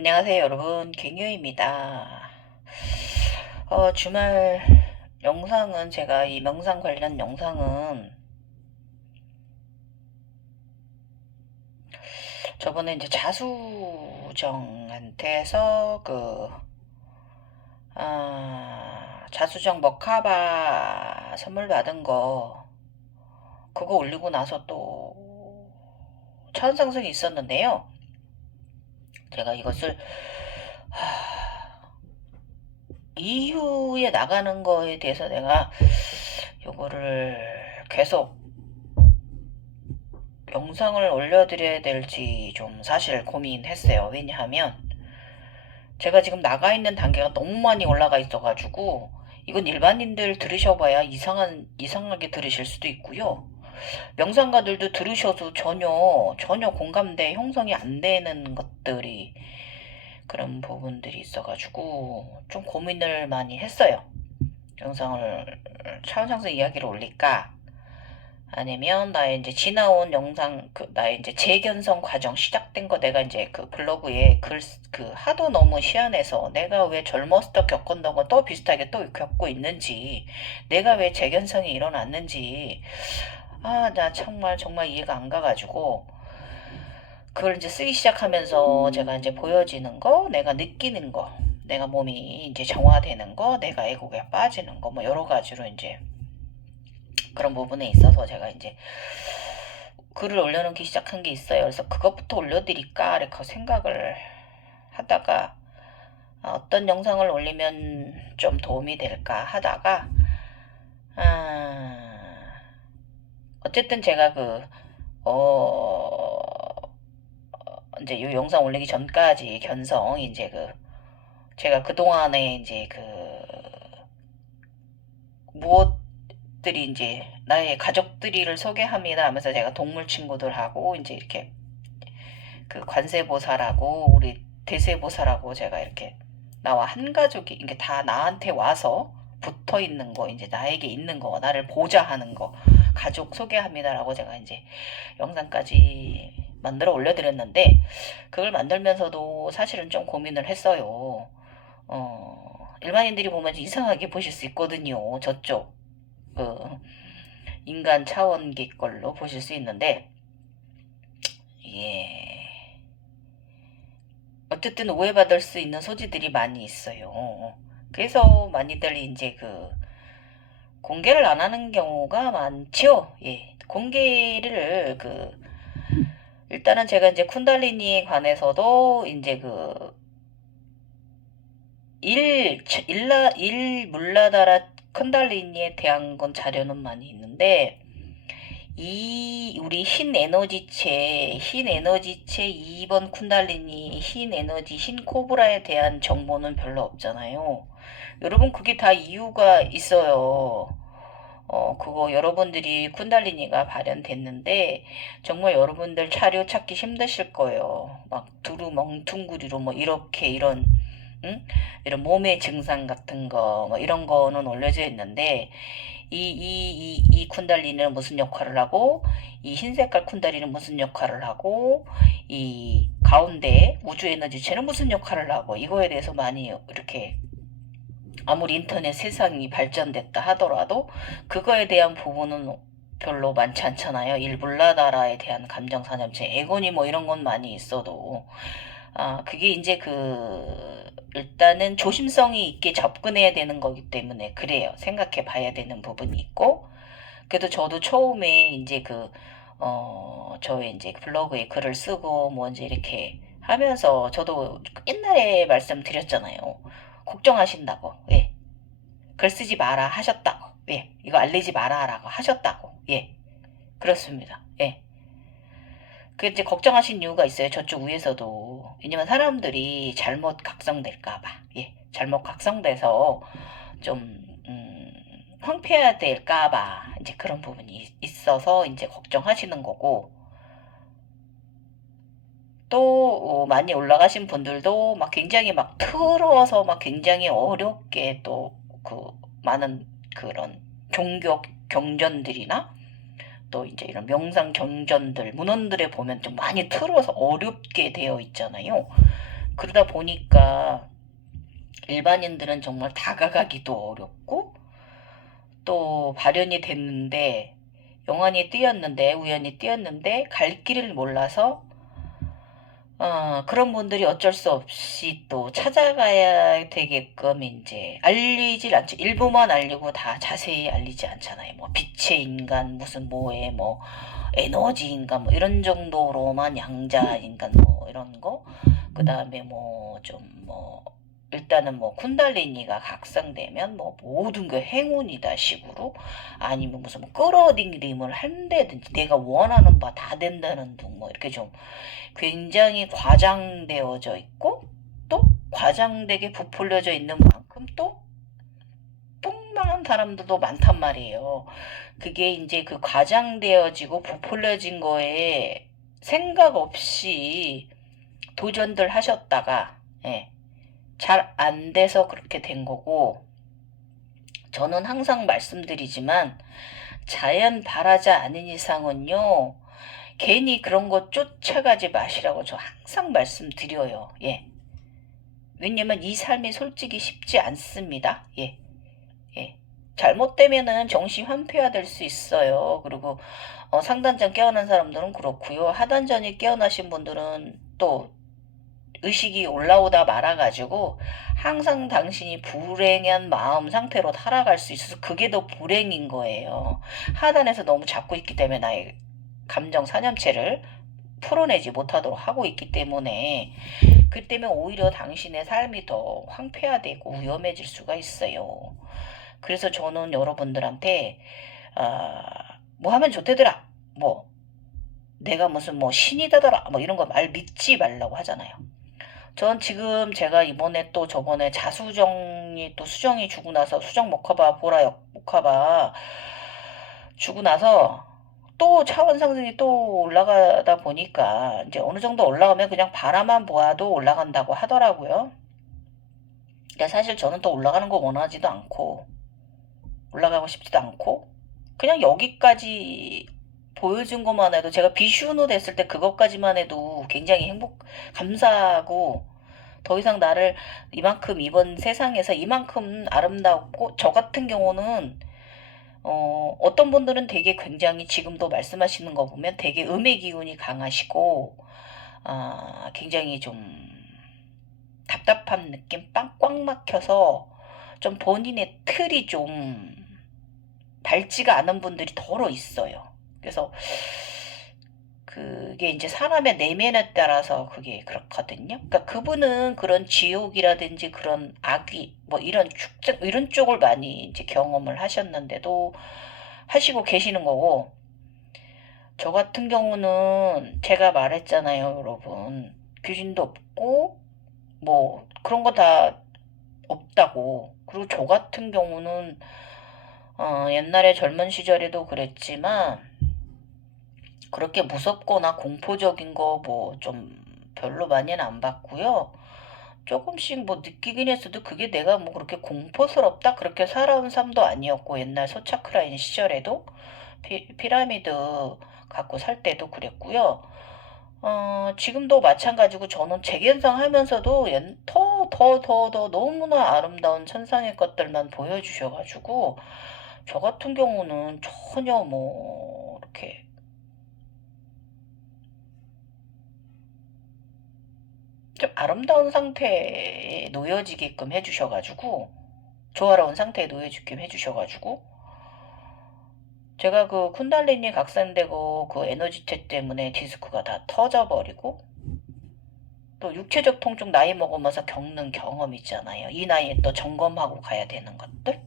안녕하세요, 여러분. 갱유입니다. 주말 영상은 제가 이 명상 관련 영상은 저번에 이제 자수정한테서 자수정 머카바 선물 받은 거 그거 올리고 나서 또 차원상승이 있었는데요. 제가 이것을 이후에 나가는 거에 대해서 내가 요거를 계속 영상을 올려드려야 될지 좀 사실 고민했어요. 왜냐하면 제가 지금 나가 있는 단계가 너무 많이 올라가 있어가지고 이건 일반인들 들으셔봐야 이상하게 들으실 수도 있고요. 명상가들도 들으셔도 전혀 공감대 형성이 안 되는 것들이 그런 부분들이 있어가지고 좀 고민을 많이 했어요. 영상을 차원상승 이야기를 올릴까? 아니면 나의 이제 지나온 영상 나의 이제 재견성 과정 시작된 거 내가 이제 그 블로그에 하도 너무 시안해서 내가 왜 젊었을 때 겪었던 거 또 비슷하게 또 겪고 있는지 내가 왜 재견성이 일어났는지 나 정말 이해가 안 가가지고 그걸 이제 쓰기 시작하면서 제가 이제 보여지는 거 내가 느끼는 거 내가 몸이 이제 정화되는 거 내가 애국에 빠지는 거 뭐 여러 가지로 이제 그런 부분에 있어서 제가 이제 글을 올려놓기 시작한 게 있어요. 그래서 그것부터 올려드릴까 이렇게 생각을 하다가 어떤 영상을 올리면 좀 도움이 될까 하다가 어쨌든 제가 이제 이 영상 올리기 전까지 견성 이제 제가 그동안에 이제 무엇들이 이제 나의 가족들이를 소개합니다 하면서 제가 동물 친구들하고 이제 이렇게 관세보살하고 우리 대세보살하고 제가 이렇게 나와 한 가족이 이게 다 나한테 와서 붙어 있는 거 이제 나에게 있는 거 나를 보좌하는 거 가족 소개합니다라고 제가 이제 영상까지 만들어 올려드렸는데 그걸 만들면서도 사실은 좀 고민을 했어요. 일반인들이 보면 이상하게 보실 수 있거든요. 저쪽 그 인간 차원기 걸로 보실 수 있는데 예. 어쨌든 오해받을 수 있는 소지들이 많이 있어요. 그래서 많이들 이제 공개를 안 하는 경우가 많죠. 예. 공개를 일단은 제가 이제 쿤달리니에 관해서도 이제 물라다라 쿤달리니에 대한 건 자료는 많이 있는데 우리 흰 에너지체 2번 쿤달리니, 흰 에너지, 흰 코브라에 대한 정보는 별로 없잖아요. 여러분, 그게 다 이유가 있어요. 그거 여러분들이 쿤달리니가 발현됐는데, 정말 여러분들 차료 찾기 힘드실 거예요. 막 두루멍퉁구리로 뭐 응? 이런 몸의 증상 같은 거, 뭐 이런 거는 올려져 있는데, 이 쿤달리는 무슨 역할을 하고, 이 흰색깔 쿤달리는 무슨 역할을 하고, 이 가운데 우주 에너지체는 무슨 역할을 하고, 이거에 대해서 많이 이렇게, 아무리 인터넷 세상이 발전됐다 하더라도, 그거에 대한 부분은 별로 많지 않잖아요. 일불라다라에 대한 감정사념체, 에고니 뭐 이런 건 많이 있어도, 그게 이제 일단은 조심성이 있게 접근해야 되는 거기 때문에 그래요. 생각해 봐야 되는 부분이 있고, 그래도 저도 처음에 이제 저의 이제 블로그에 글을 쓰고 뭐 이제 이렇게 하면서 저도 옛날에 말씀드렸잖아요. 걱정하신다고. 예. 글 쓰지 마라 하셨다고. 예. 이거 알리지 마라라고 하셨다고. 예. 그렇습니다. 예. 그 이제 걱정하신 이유가 있어요. 저쪽 위에서도. 왜냐면 사람들이 잘못 각성될까봐. 예. 잘못 각성돼서 좀, 황폐화될까봐. 이제 그런 부분이 있어서 이제 걱정하시는 거고. 또, 많이 올라가신 분들도 막 굉장히 막 틀어서 막 굉장히 어렵게 또 많은 그런 종교 경전들이나 또 이제 이런 명상 경전들, 문헌들에 보면 좀 많이 틀어서 어렵게 되어 있잖아요. 그러다 보니까 일반인들은 정말 다가가기도 어렵고, 또 발현이 됐는데 우연히 뛰었는데 갈 길을 몰라서 그런 분들이 어쩔 수 없이 또 찾아가야 되게끔 이제 알리질 않죠. 일부만 알리고 다 자세히 알리지 않잖아요. 뭐 빛의 인간, 무슨 뭐에 뭐 에너지 인간 뭐 이런 정도로만 양자 인간 뭐 이런 거. 그 다음에 뭐 좀 뭐 일단은 뭐 쿤달리니가 각성되면 뭐 모든 게 행운이다 식으로, 아니면 무슨 뭐 끌어들임을 한다든지 내가 원하는 바 다 된다는 등 뭐 이렇게 좀 굉장히 과장되어져 있고, 또 과장되게 부풀려져 있는 만큼 또 뚱망한 사람들도 많단 말이에요. 그게 이제 그 과장되어지고 부풀려진 거에 생각 없이 도전들 하셨다가, 예, 잘 안 돼서 그렇게 된 거고, 저는 항상 말씀드리지만 자연 바라지 않은 이상은요, 괜히 그런 거 쫓아가지 마시라고 저 항상 말씀드려요. 예. 왜냐면 이 삶이 솔직히 쉽지 않습니다. 예. 예. 잘못되면은 정신 환폐화될 수 있어요. 그리고 상단전 깨어난 사람들은 그렇고요. 하단전이 깨어나신 분들은 또 의식이 올라오다 말아가지고 항상 당신이 불행한 마음 상태로 살아갈 수 있어서 그게 더 불행인 거예요. 하단에서 너무 잡고 있기 때문에 나의 감정 사념체를 풀어내지 못하도록 하고 있기 때문에, 그 때문에 오히려 당신의 삶이 더 황폐화되고 위험해질 수가 있어요. 그래서 저는 여러분들한테 뭐 하면 좋대더라, 뭐 내가 무슨 뭐 신이다더라 뭐 이런 거 말 믿지 말라고 하잖아요. 전 지금 제가 이번에 또 저번에 자수정이 또 수정이 주고 나서 수정 모카바 보라역 모카바 주고 나서 또 차원 상승이 또 올라가다 보니까 이제 어느 정도 올라가면 그냥 바라만 보아도 올라간다고 하더라고요. 근데 사실 저는 또 올라가는 거 원하지도 않고 올라가고 싶지도 않고, 그냥 여기까지 보여준 것만 해도, 제가 비슈노 됐을 때 그것까지만 해도 굉장히 감사하고, 더 이상 나를 이만큼 이번 세상에서 이만큼 아름답고, 저 같은 경우는 어떤 분들은 되게 굉장히 지금도 말씀하시는 거 보면 되게 음의 기운이 강하시고, 굉장히 좀 답답한 느낌, 빵 꽉 막혀서 좀 본인의 틀이 좀 닳지가 않은 분들이 더러 있어요. 그래서 그게 이제 사람의 내면에 따라서 그게 그렇거든요. 그러니까 그분은 그런 지옥이라든지 그런 악귀 뭐 이런 축제 이런 쪽을 많이 이제 경험을 하셨는데도 하시고 계시는 거고, 저 같은 경우는 제가 말했잖아요, 여러분. 귀신도 없고 뭐 그런 거 다 없다고. 그리고 저 같은 경우는 옛날에 젊은 시절에도 그랬지만 그렇게 무섭거나 공포적인 거 뭐 좀 별로 많이는 안 봤고요. 조금씩 뭐 느끼긴 했어도 그게 내가 뭐 그렇게 공포스럽다 그렇게 살아온 삶도 아니었고, 옛날 소차크라인 시절에도 피라미드 갖고 살 때도 그랬고요. 지금도 마찬가지고 저는 재견상 하면서도 더 너무나 아름다운 천상의 것들만 보여주셔가지고, 저 같은 경우는 전혀 뭐 이렇게 좀 아름다운 상태에 놓여지게끔 해주셔가지고, 조화로운 상태에 놓여지게끔 해주셔가지고, 제가 그 쿤달리니 각산되고 그 에너지체 때문에 디스크가 다 터져버리고, 또 육체적 통증 나이 먹으면서 겪는 경험 있잖아요. 이 나이에 또 점검하고 가야 되는 것들.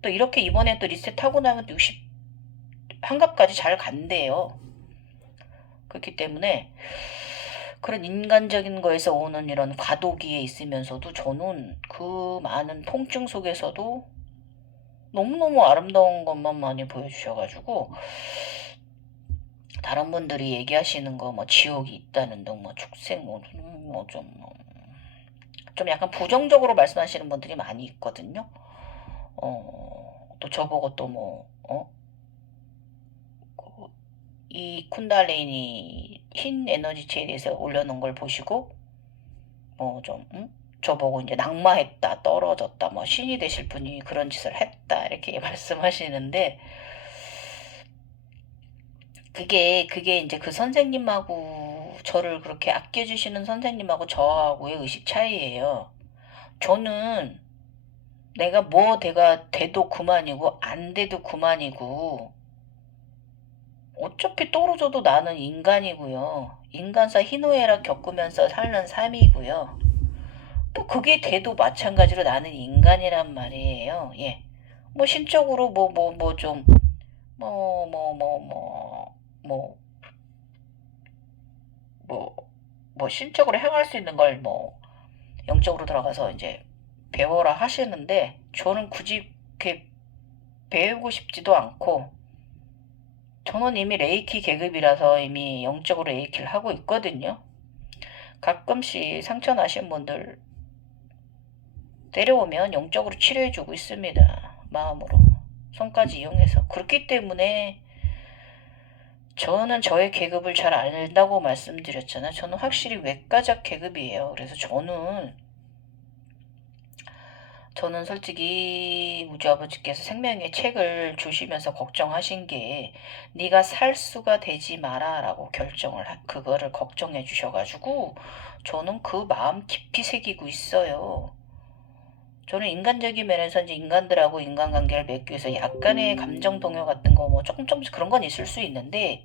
또 이렇게 이번에 또 리셋하고 나면 60 한갑까지 잘 간대요. 그렇기 때문에 그런 인간적인 거에서 오는 이런 과도기에 있으면서도 저는 그 많은 통증 속에서도 너무너무 아름다운 것만 많이 보여주셔가지고, 다른 분들이 얘기하시는 거 뭐 지옥이 있다는 등 뭐 축생 좀 약간 부정적으로 말씀하시는 분들이 많이 있거든요. 또 저보고 또 뭐, 이 쿤달레인이 흰 에너지체에 대해서 올려놓은 걸 보시고 뭐 좀, 저보고 이제 낙마했다, 떨어졌다, 뭐 신이 되실 분이 그런 짓을 했다, 이렇게 말씀하시는데, 그게 이제 그 선생님하고, 저를 그렇게 아껴주시는 선생님하고 저하고의 의식 차이예요. 저는 내가 돼도 그만이고, 안 돼도 그만이고, 어차피 떨어져도 나는 인간이고요. 인간사 희노애락 겪으면서 사는 삶이고요. 또 그게 돼도 마찬가지로 나는 인간이란 말이에요. 예. 뭐 신적으로 좀, 뭐, 뭐, 뭐, 뭐, 뭐, 뭐, 뭐 신적으로 행할 수 있는 걸 뭐 영적으로 들어가서 이제 배워라 하시는데 저는 굳이 이렇게 배우고 싶지도 않고 저는 이미 레이키 계급이라서 이미 영적으로 레이키를 하고 있거든요. 가끔씩 상처 나신 분들 데려오면 영적으로 치료해주고 있습니다. 마음으로. 손까지 이용해서. 그렇기 때문에 저는 저의 계급을 잘 안다고 말씀드렸잖아요. 저는 확실히 외과적 계급이에요. 그래서 저는 솔직히 우주 아버지께서 생명의 책을 주시면서 걱정하신 게 네가 살 수가 되지 마라라고 그거를 걱정해 주셔가지고 저는 그 마음 깊이 새기고 있어요. 저는 인간적인 면에서 이제 인간들하고 인간관계를 맺기 위해서 약간의 감정 동요 같은 거 뭐 조금씩 그런 건 있을 수 있는데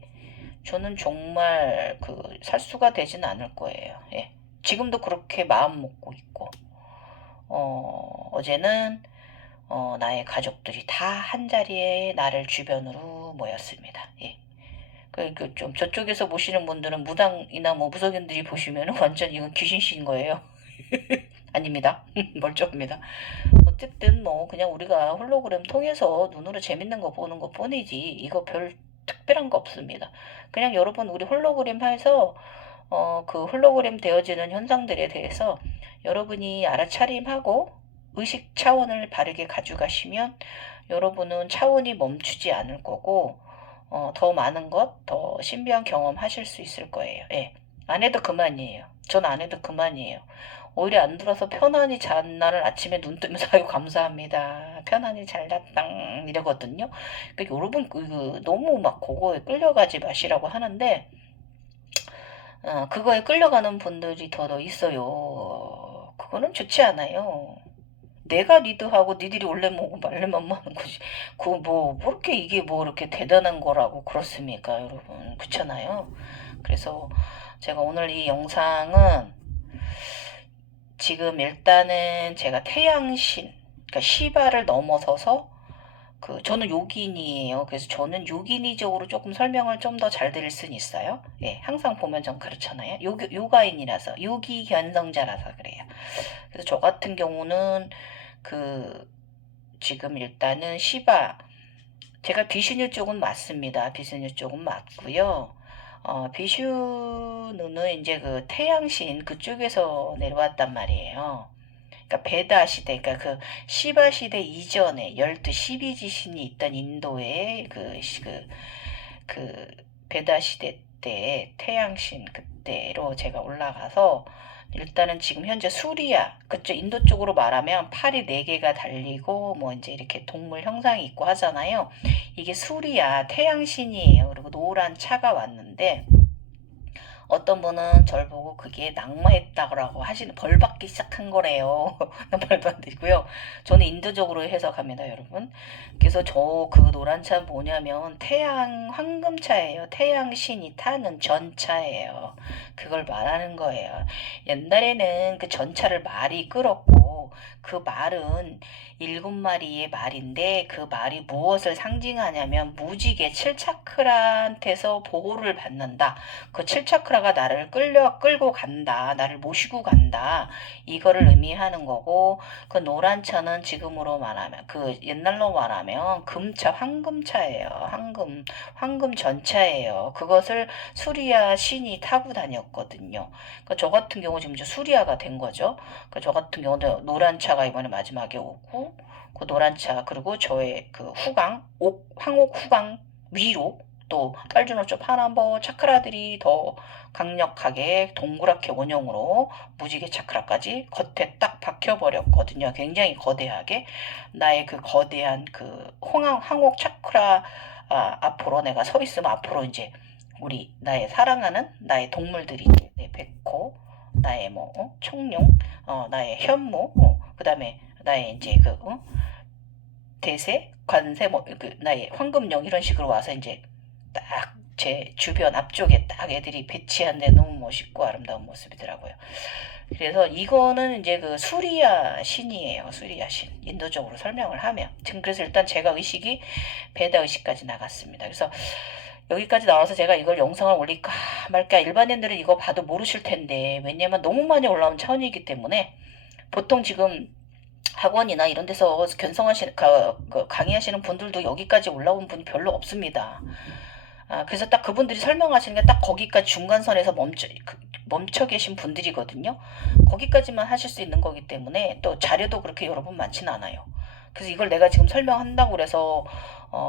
저는 정말 그 살수가 되지는 않을 거예요. 예. 지금도 그렇게 마음 먹고 있고 어제는 나의 가족들이 다 한자리에 나를 주변으로 모였습니다. 예. 좀 저쪽에서 보시는 분들은 무당이나 뭐 무속인들이 보시면 완전 이건 귀신신 거예요. 아닙니다. 멀쩡합니다. 어쨌든 뭐 그냥 우리가 홀로그램 통해서 눈으로 재밌는 거 보는 것 뿐이지 이거 별 특별한 거 없습니다. 그냥 여러분 우리 홀로그램 해서 그 홀로그램 되어지는 현상들에 대해서 여러분이 알아차림하고 의식 차원을 바르게 가져가시면 여러분은 차원이 멈추지 않을 거고 더 많은 것, 더 신비한 경험 하실 수 있을 거예요. 예. 안 해도 그만이에요. 전 안 해도 그만이에요. 오히려 안 들어서 편안히 잔 날을 아침에 눈 뜨면서 아유 감사합니다. 편안히 잘 잤당 이러거든요. 그러니까 여러분 너무 막 그거에 끌려가지 마시라고 하는데 그거에 끌려가는 분들이 더 있어요. 그거는 좋지 않아요. 내가 리드하고 니들이 원래 뭐고 말래만 하는 거지. 뭐 이렇게 이게 뭐 이렇게 대단한 거라고 그렇습니까, 여러분? 그렇잖아요. 그래서 제가 오늘 이 영상은 지금 일단은 제가 태양신, 그러니까 시바를 넘어서서 저는 요긴이에요. 그래서 저는 요긴이적으로 조금 설명을 좀 더 잘 드릴 수는 있어요. 예, 항상 보면 좀 그렇잖아요. 요가인이라서, 요기 견성자라서 그래요. 그래서 저 같은 경우는 지금 일단은 시바, 제가 비슈뉴 쪽은 맞습니다. 비슈뉴 쪽은 맞고요. 비슈누는 이제 그 태양신 그쪽에서 내려왔단 말이에요. 그러니까 베다 시대, 그러니까 그 시바 시대 이전에 12지신이 있던 인도의 그 베다 시대 때 태양신 그때로 제가 올라가서 일단은 지금 현재 수리아 그쪽 인도 쪽으로 말하면 팔이 4개가 달리고 뭐 이제 이렇게 동물 형상이 있고 하잖아요. 이게 수리아 태양신이에요. 그리고 노란 차가 왔는데 어떤 분은 절 보고 그게 낙마했다고 하시는 벌 받기 시작한 거래요. 말도 안 되고요. 저는 인도적으로 해석합니다, 여러분. 그래서 저 그 노란 차 뭐냐면 태양 황금차예요. 태양신이 타는 전차예요. 그걸 말하는 거예요. 옛날에는 그 전차를 말이 끌었고 그 말은 7마리의 말인데 그 말이 무엇을 상징하냐면 무지개 7차크라한테서 보호를 받는다. 그 7차크라가 나를 끌고 간다. 나를 모시고 간다. 이거를 의미하는 거고 그 노란 차는 지금으로 말하면 그 옛날로 말하면 금차 황금차예요. 황금 전차예요. 그것을 수리아 신이 타고 다녔거든요. 그러니까 저 같은 경우 지금 이제 수리아가 된 거죠. 그러니까 저 같은 경우도 노란 차가 이번에 마지막에 오고 그 노란 차 그리고 저의 그 황옥 후광 위로 또 빨주노초 파남보 차크라들이 더 강력하게 동그랗게 원형으로 무지개 차크라까지 겉에 딱 박혀버렸거든요. 굉장히 거대하게 나의 그 거대한 그 황옥 차크라 앞으로 내가 서 있으면 앞으로 이제 우리 나의 사랑하는 나의 동물들이 이제 내 백호, 나의 뭐 청룡, 나의 현무, 그다음에 나의 이제 그 대세, 관세, 뭐 그 나의 황금령 이런 식으로 와서 이제 딱 제 주변 앞쪽에 딱 애들이 배치한데 너무 멋있고 아름다운 모습이더라고요. 그래서 이거는 이제 그 수리야 신이에요. 수리야 신. 인도적으로 설명을 하면. 지금 그래서 일단 제가 의식이 베다 의식까지 나갔습니다. 그래서 여기까지 나와서 제가 이걸 영상을 올릴까 말까 일반인들은 이거 봐도 모르실 텐데 왜냐면 너무 많이 올라온 차원이기 때문에 보통 지금 학원이나 이런 데서 견성하시는 강의하시는 분들도 여기까지 올라온 분이 별로 없습니다. 그래서 딱 그분들이 설명하시는 게 딱 거기까지 중간선에서 멈춰 계신 분들이거든요. 거기까지만 하실 수 있는 거기 때문에 또 자료도 그렇게 여러분 많지는 않아요. 그래서 이걸 내가 지금 설명한다고 그래서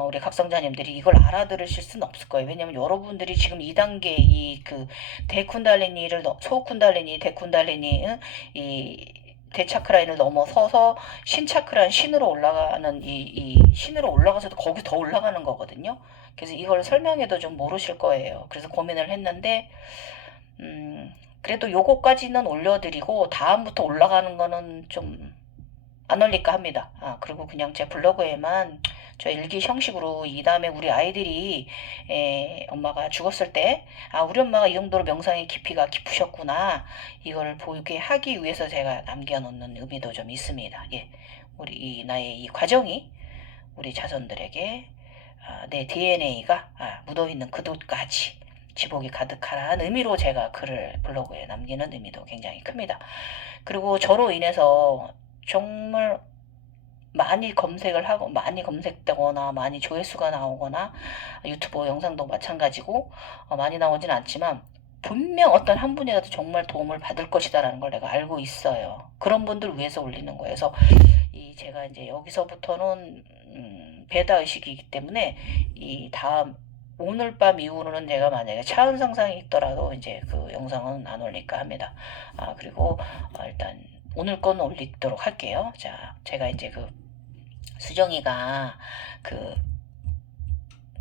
우리 각성자님들이 이걸 알아들으실 수는 없을 거예요. 왜냐면 여러분들이 지금 2단계 이 그 대쿤달리니를 소쿤달리니 대쿤달리니 이 대차크라인을 넘어서서 신차크라인 신으로 올라가는 이 신으로 올라가서도 거기 더 올라가는 거거든요. 그래서 이걸 설명해도 좀 모르실 거예요. 그래서 고민을 했는데 그래도 요거까지는 올려드리고 다음부터 올라가는 거는 좀 안 올릴까 합니다. 그리고 그냥 제 블로그에만 저 일기 형식으로 이 다음에 우리 아이들이 엄마가 죽었을 때 우리 엄마가 이 정도로 명상의 깊이가 깊으셨구나 이걸 보게 하기 위해서 제가 남겨놓는 의미도 좀 있습니다. 예, 우리 나의 이 과정이 우리 자손들에게 내 DNA가 묻어있는 그곳까지 지복이 가득하라는 의미로 제가 글을 블로그에 남기는 의미도 굉장히 큽니다. 그리고 저로 인해서 정말 많이 검색을 하고 많이 검색되거나 많이 조회수가 나오거나 유튜브 영상도 마찬가지고 많이 나오진 않지만 분명 어떤 한 분이라도 정말 도움을 받을 것이다라는 걸 내가 알고 있어요. 그런 분들 위해서 올리는 거예요. 그래서 제가 이제 여기서부터는 배다 의식이기 때문에 이 다음 오늘 밤 이후로는 제가 만약에 차원 상상이 있더라도 이제 그 영상은 안 올릴까 합니다. 그리고 일단 오늘 건 올리도록 할게요. 자, 제가 이제 그 수정이가 그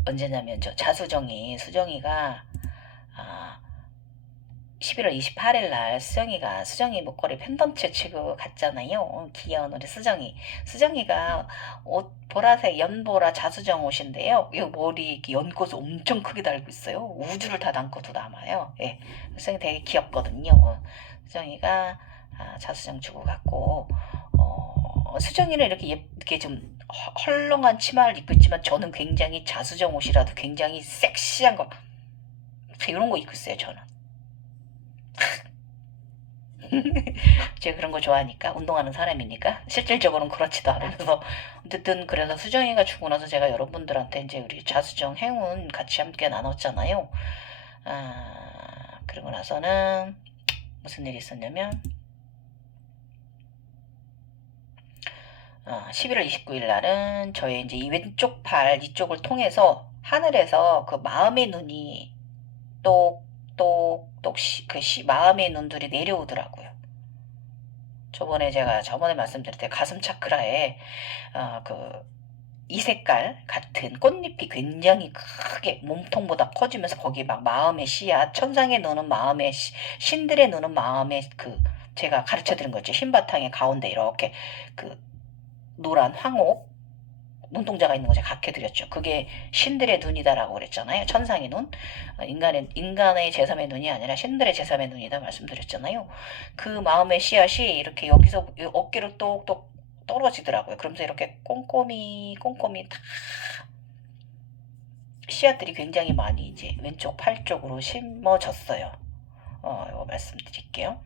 언제냐면 수정이가 11월 28일 날 수정이 목걸이 펜던트 치고 갔잖아요. 귀여운 우리 수정이가 옷 보라색 연보라 자수정 옷인데요. 이 머리 연꽃을 엄청 크게 달고 있어요. 우주를 다 담고도 남아요. 예, 수정이 되게 귀엽거든요. 수정이가 자수정 주고 갔고 수정이는 이렇게 좀 헐렁한 치마를 입고 있지만 저는 굉장히 자수정 옷이라도 굉장히 섹시한 거 이런 거 입고 있어요. 저는 제가 그런 거 좋아하니까 운동하는 사람이니까 실질적으로는 그렇지도 않으면서 어쨌든 그래서 수정이가 주고 나서 제가 여러분들한테 이제 우리 자수정 행운 같이 함께 나눴잖아요. 그러고 나서는 무슨 일이 있었냐면 11월 29일 날은 저의 이제 이 왼쪽 팔 이쪽을 통해서 하늘에서 그 마음의 눈이 똑똑똑 마음의 눈들이 내려오더라고요. 저번에 말씀드릴 때 가슴 차크라에 이 색깔 같은 꽃잎이 굉장히 크게 몸통보다 커지면서 거기 막 마음의 씨앗, 천상에 노는 마음의 신들의 노는 마음의 제가 가르쳐 드린 거죠. 흰바탕의 가운데 이렇게 노란 황옥 눈동자가 있는 거 제가 각해드렸죠. 그게 신들의 눈이다라고 그랬잖아요. 천상의 눈. 인간의 제3의 눈이 아니라 신들의 제3의 눈이다 말씀드렸잖아요. 그 마음의 씨앗이 이렇게 여기서 어깨로 똑똑 떨어지더라고요. 그러면서 이렇게 꼼꼼히 다 씨앗들이 굉장히 많이 이제 왼쪽 팔 쪽으로 심어졌어요. 이거 말씀드릴게요.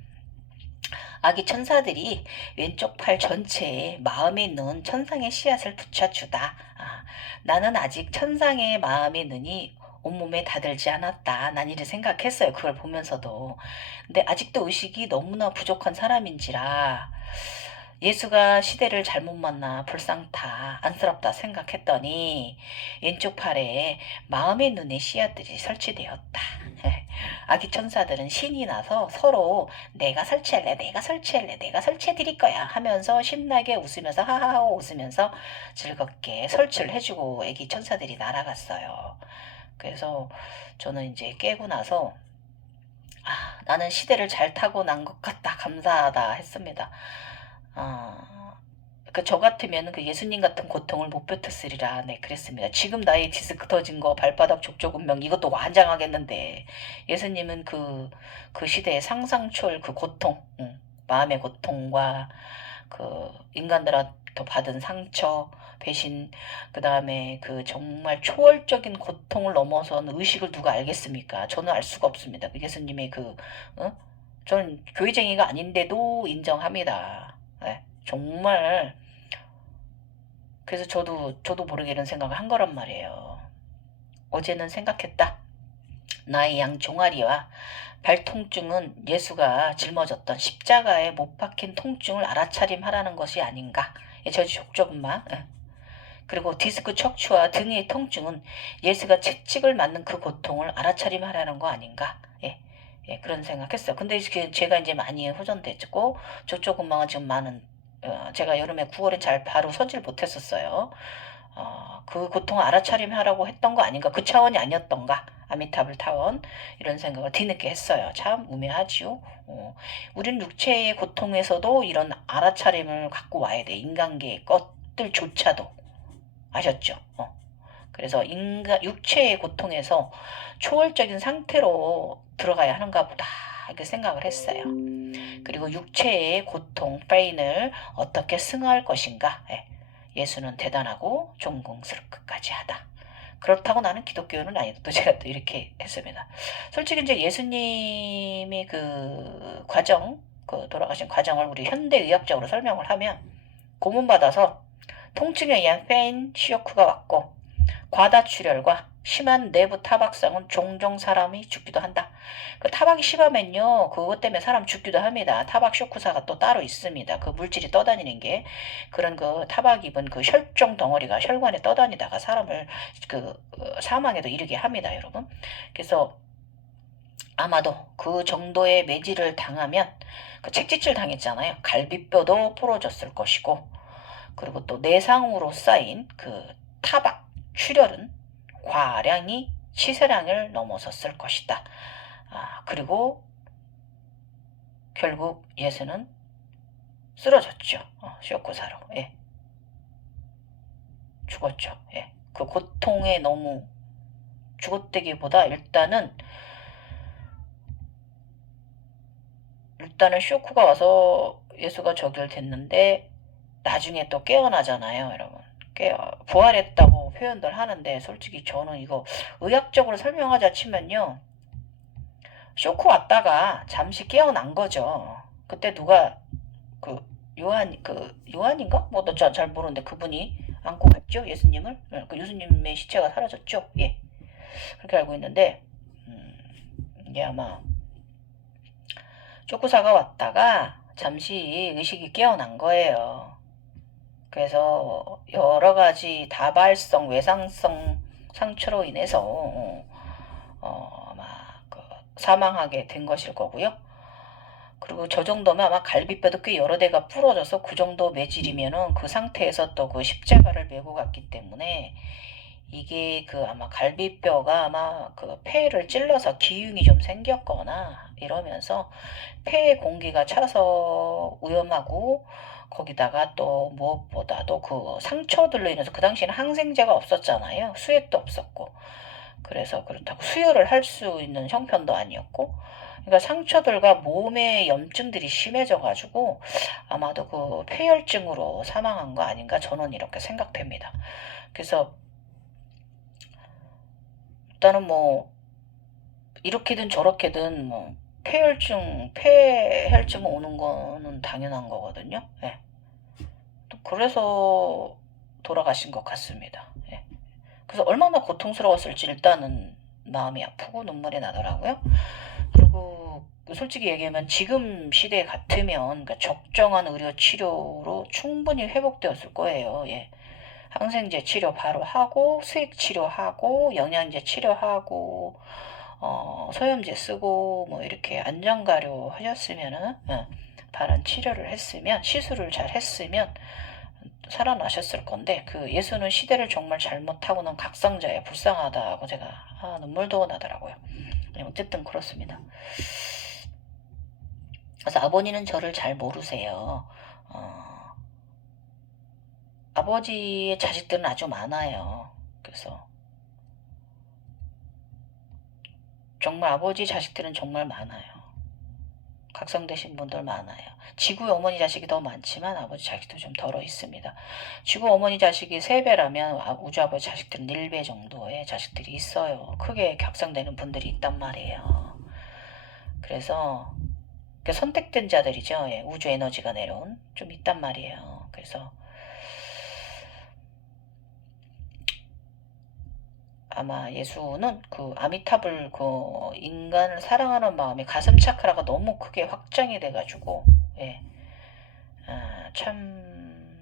아기 천사들이 왼쪽 팔 전체에 마음에 있는 천상의 씨앗을 붙여주다. 나는 아직 천상의 마음의 눈이 온몸에 다들지 않았다. 난 이를 생각했어요. 그걸 보면서도. 근데 아직도 의식이 너무나 부족한 사람인지라 예수가 시대를 잘못 만나 불쌍타 안쓰럽다 생각했더니 왼쪽 팔에 마음의 눈의 씨앗들이 설치되었다. 아기 천사들은 신이 나서 서로 내가 설치할래, 내가 설치할래, 내가 설치해드릴 거야 하면서 신나게 웃으면서 하하하 웃으면서 즐겁게 설치를 해주고 아기 천사들이 날아갔어요. 그래서 저는 이제 깨고 나서 나는 시대를 잘 타고 난 것 같다, 감사하다 했습니다. 저 같으면 그 예수님 같은 고통을 못 뱉었으리라, 네, 그랬습니다. 지금 나의 디스크 터진 거, 발바닥 족저근명 이것도 환장하겠는데, 예수님은 그 시대의 상상초월 그 고통, 마음의 고통과 그 인간들한테 받은 상처, 배신, 그 다음에 그 정말 초월적인 고통을 넘어선 의식을 누가 알겠습니까? 저는 알 수가 없습니다. 그 예수님의 저는 교회쟁이가 아닌데도 인정합니다. 네, 정말. 그래서 저도 모르게 이런 생각을 한 거란 말이에요. 어제는 생각했다. 나의 양 종아리와 발 통증은 예수가 짊어졌던 십자가에 못 박힌 통증을 알아차림하라는 것이 아닌가. 저 족저근막. 그리고 디스크 척추와 등의 통증은 예수가 채찍을 맞는 그 고통을 알아차림하라는 거 아닌가. 그런 생각했어요. 근데 제가 이제 많이 호전됐고 저쪽 근막은 지금 많은 제가 여름에 9월에 잘 바로 서질 못했었어요. 그 고통을 알아차림하라고 했던 거 아닌가. 그 차원이 아니었던가. 아미타불 타원 이런 생각을 뒤늦게 했어요. 참 우매하지요. 우린 육체의 고통에서도 이런 알아차림을 갖고 와야 돼. 인간계의 것들조차도. 아셨죠? 그래서 육체의 고통에서 초월적인 상태로 들어가야 하는가 보다 이렇게 생각을 했어요. 그리고 육체의 고통, 페인을 어떻게 승화할 것인가. 예수는 대단하고 존경스럽기까지 하다. 그렇다고 나는 기독교는 아니다. 또 제가 또 이렇게 했습니다. 솔직히 이제 예수님이 그 과정, 그 돌아가신 과정을 우리 현대의학적으로 설명을 하면 고문받아서 통증에 의한 페인 시오크가 왔고 과다출혈과 심한 내부 타박상은 종종 사람이 죽기도 한다. 그 타박이 심하면요, 그것 때문에 사람 죽기도 합니다. 타박 쇼크사가 또 따로 있습니다. 그 물질이 떠다니는 게 그런 그 타박 입은 그 혈종 덩어리가 혈관에 떠다니다가 사람을 사망에도 이르게 합니다, 여러분. 그래서 아마도 그 정도의 매질을 당하면 그 책짓질 당했잖아요. 갈비뼈도 부러졌을 것이고, 그리고 또 내상으로 쌓인 그 타박 출혈은 과량이 치사량을 넘어섰을 것이다. 그리고 결국 예수는 쓰러졌죠. 쇼크사로. 죽었죠. 그 고통에 너무 죽었다기보다 일단은 쇼크가 와서 예수가 저결됐는데 나중에 또 깨어나잖아요, 여러분. 부활했다고 표현들 하는데 솔직히 저는 이거 의학적으로 설명하자 치면요, 쇼크 왔다가 잠시 깨어난 거죠. 그때 누가 요한인가? 뭐 잘 모르는데 그분이 안고 갔죠, 예수님을. 그 예수님의 시체가 사라졌죠. 그렇게 알고 있는데 이게 아마 쇼크사가 왔다가 잠시 의식이 깨어난 거예요. 그래서 여러 가지 다발성, 외상성 상처로 인해서 아마 사망하게 된 것일 거고요. 그리고 저 정도면 아마 갈비뼈도 꽤 여러 대가 부러져서 그 정도 매질이면은 그 상태에서 또 그 십자가를 메고 갔기 때문에 이게 아마 갈비뼈가 아마 그 폐를 찔러서 기흉이 좀 생겼거나 이러면서 폐에 공기가 차서 위험하고, 거기다가 또 무엇보다도 그 상처들로 인해서 그 당시에는 항생제가 없었잖아요. 수액도 없었고. 그래서 그렇다고 수혈을 할 수 있는 형편도 아니었고, 그러니까 상처들과 몸의 염증들이 심해져가지고 아마도 그 폐혈증으로 사망한 거 아닌가, 저는 이렇게 생각됩니다. 그래서 일단은 뭐 이렇게든 저렇게든 뭐 폐혈증 오는 거는 당연한 거거든요. 또 그래서 돌아가신 것 같습니다. 그래서 얼마나 고통스러웠을지 일단은 마음이 아프고 눈물이 나더라고요. 그리고 솔직히 얘기하면 지금 시대 같으면 그러니까 적정한 의료 치료로 충분히 회복되었을 거예요. 예. 항생제 치료 바로 하고 수액 치료하고 영양제 치료하고 소염제 쓰고 뭐 이렇게 안전가료 하셨으면은 바른 치료를 했으면 시술을 잘 했으면 살아나셨을 건데 그 예수는 시대를 정말 잘못하고는 각성자에 불쌍하다고 제가 눈물도 나더라고요. 어쨌든 그렇습니다. 그래서 아버님은 저를 잘 모르세요. 아버지의 자식들은 아주 많아요. 그래서 정말 아버지 자식들은 정말 많아요. 각성되신 분들 많아요. 지구의 어머니 자식이 더 많지만 아버지 자식도 좀 덜어 있습니다. 지구 어머니 자식이 3배라면 우주 아버지 자식들은 1배 정도의 자식들이 있어요. 크게 각성되는 분들이 있단 말이에요. 그래서 선택된 자들이죠. 예, 우주 에너지가 내려온 좀 있단 말이에요. 그래서 아마 예수는 그 아미타불 그 인간을 사랑하는 마음이 가슴 차크라가 너무 크게 확장이 돼가지고 예, 참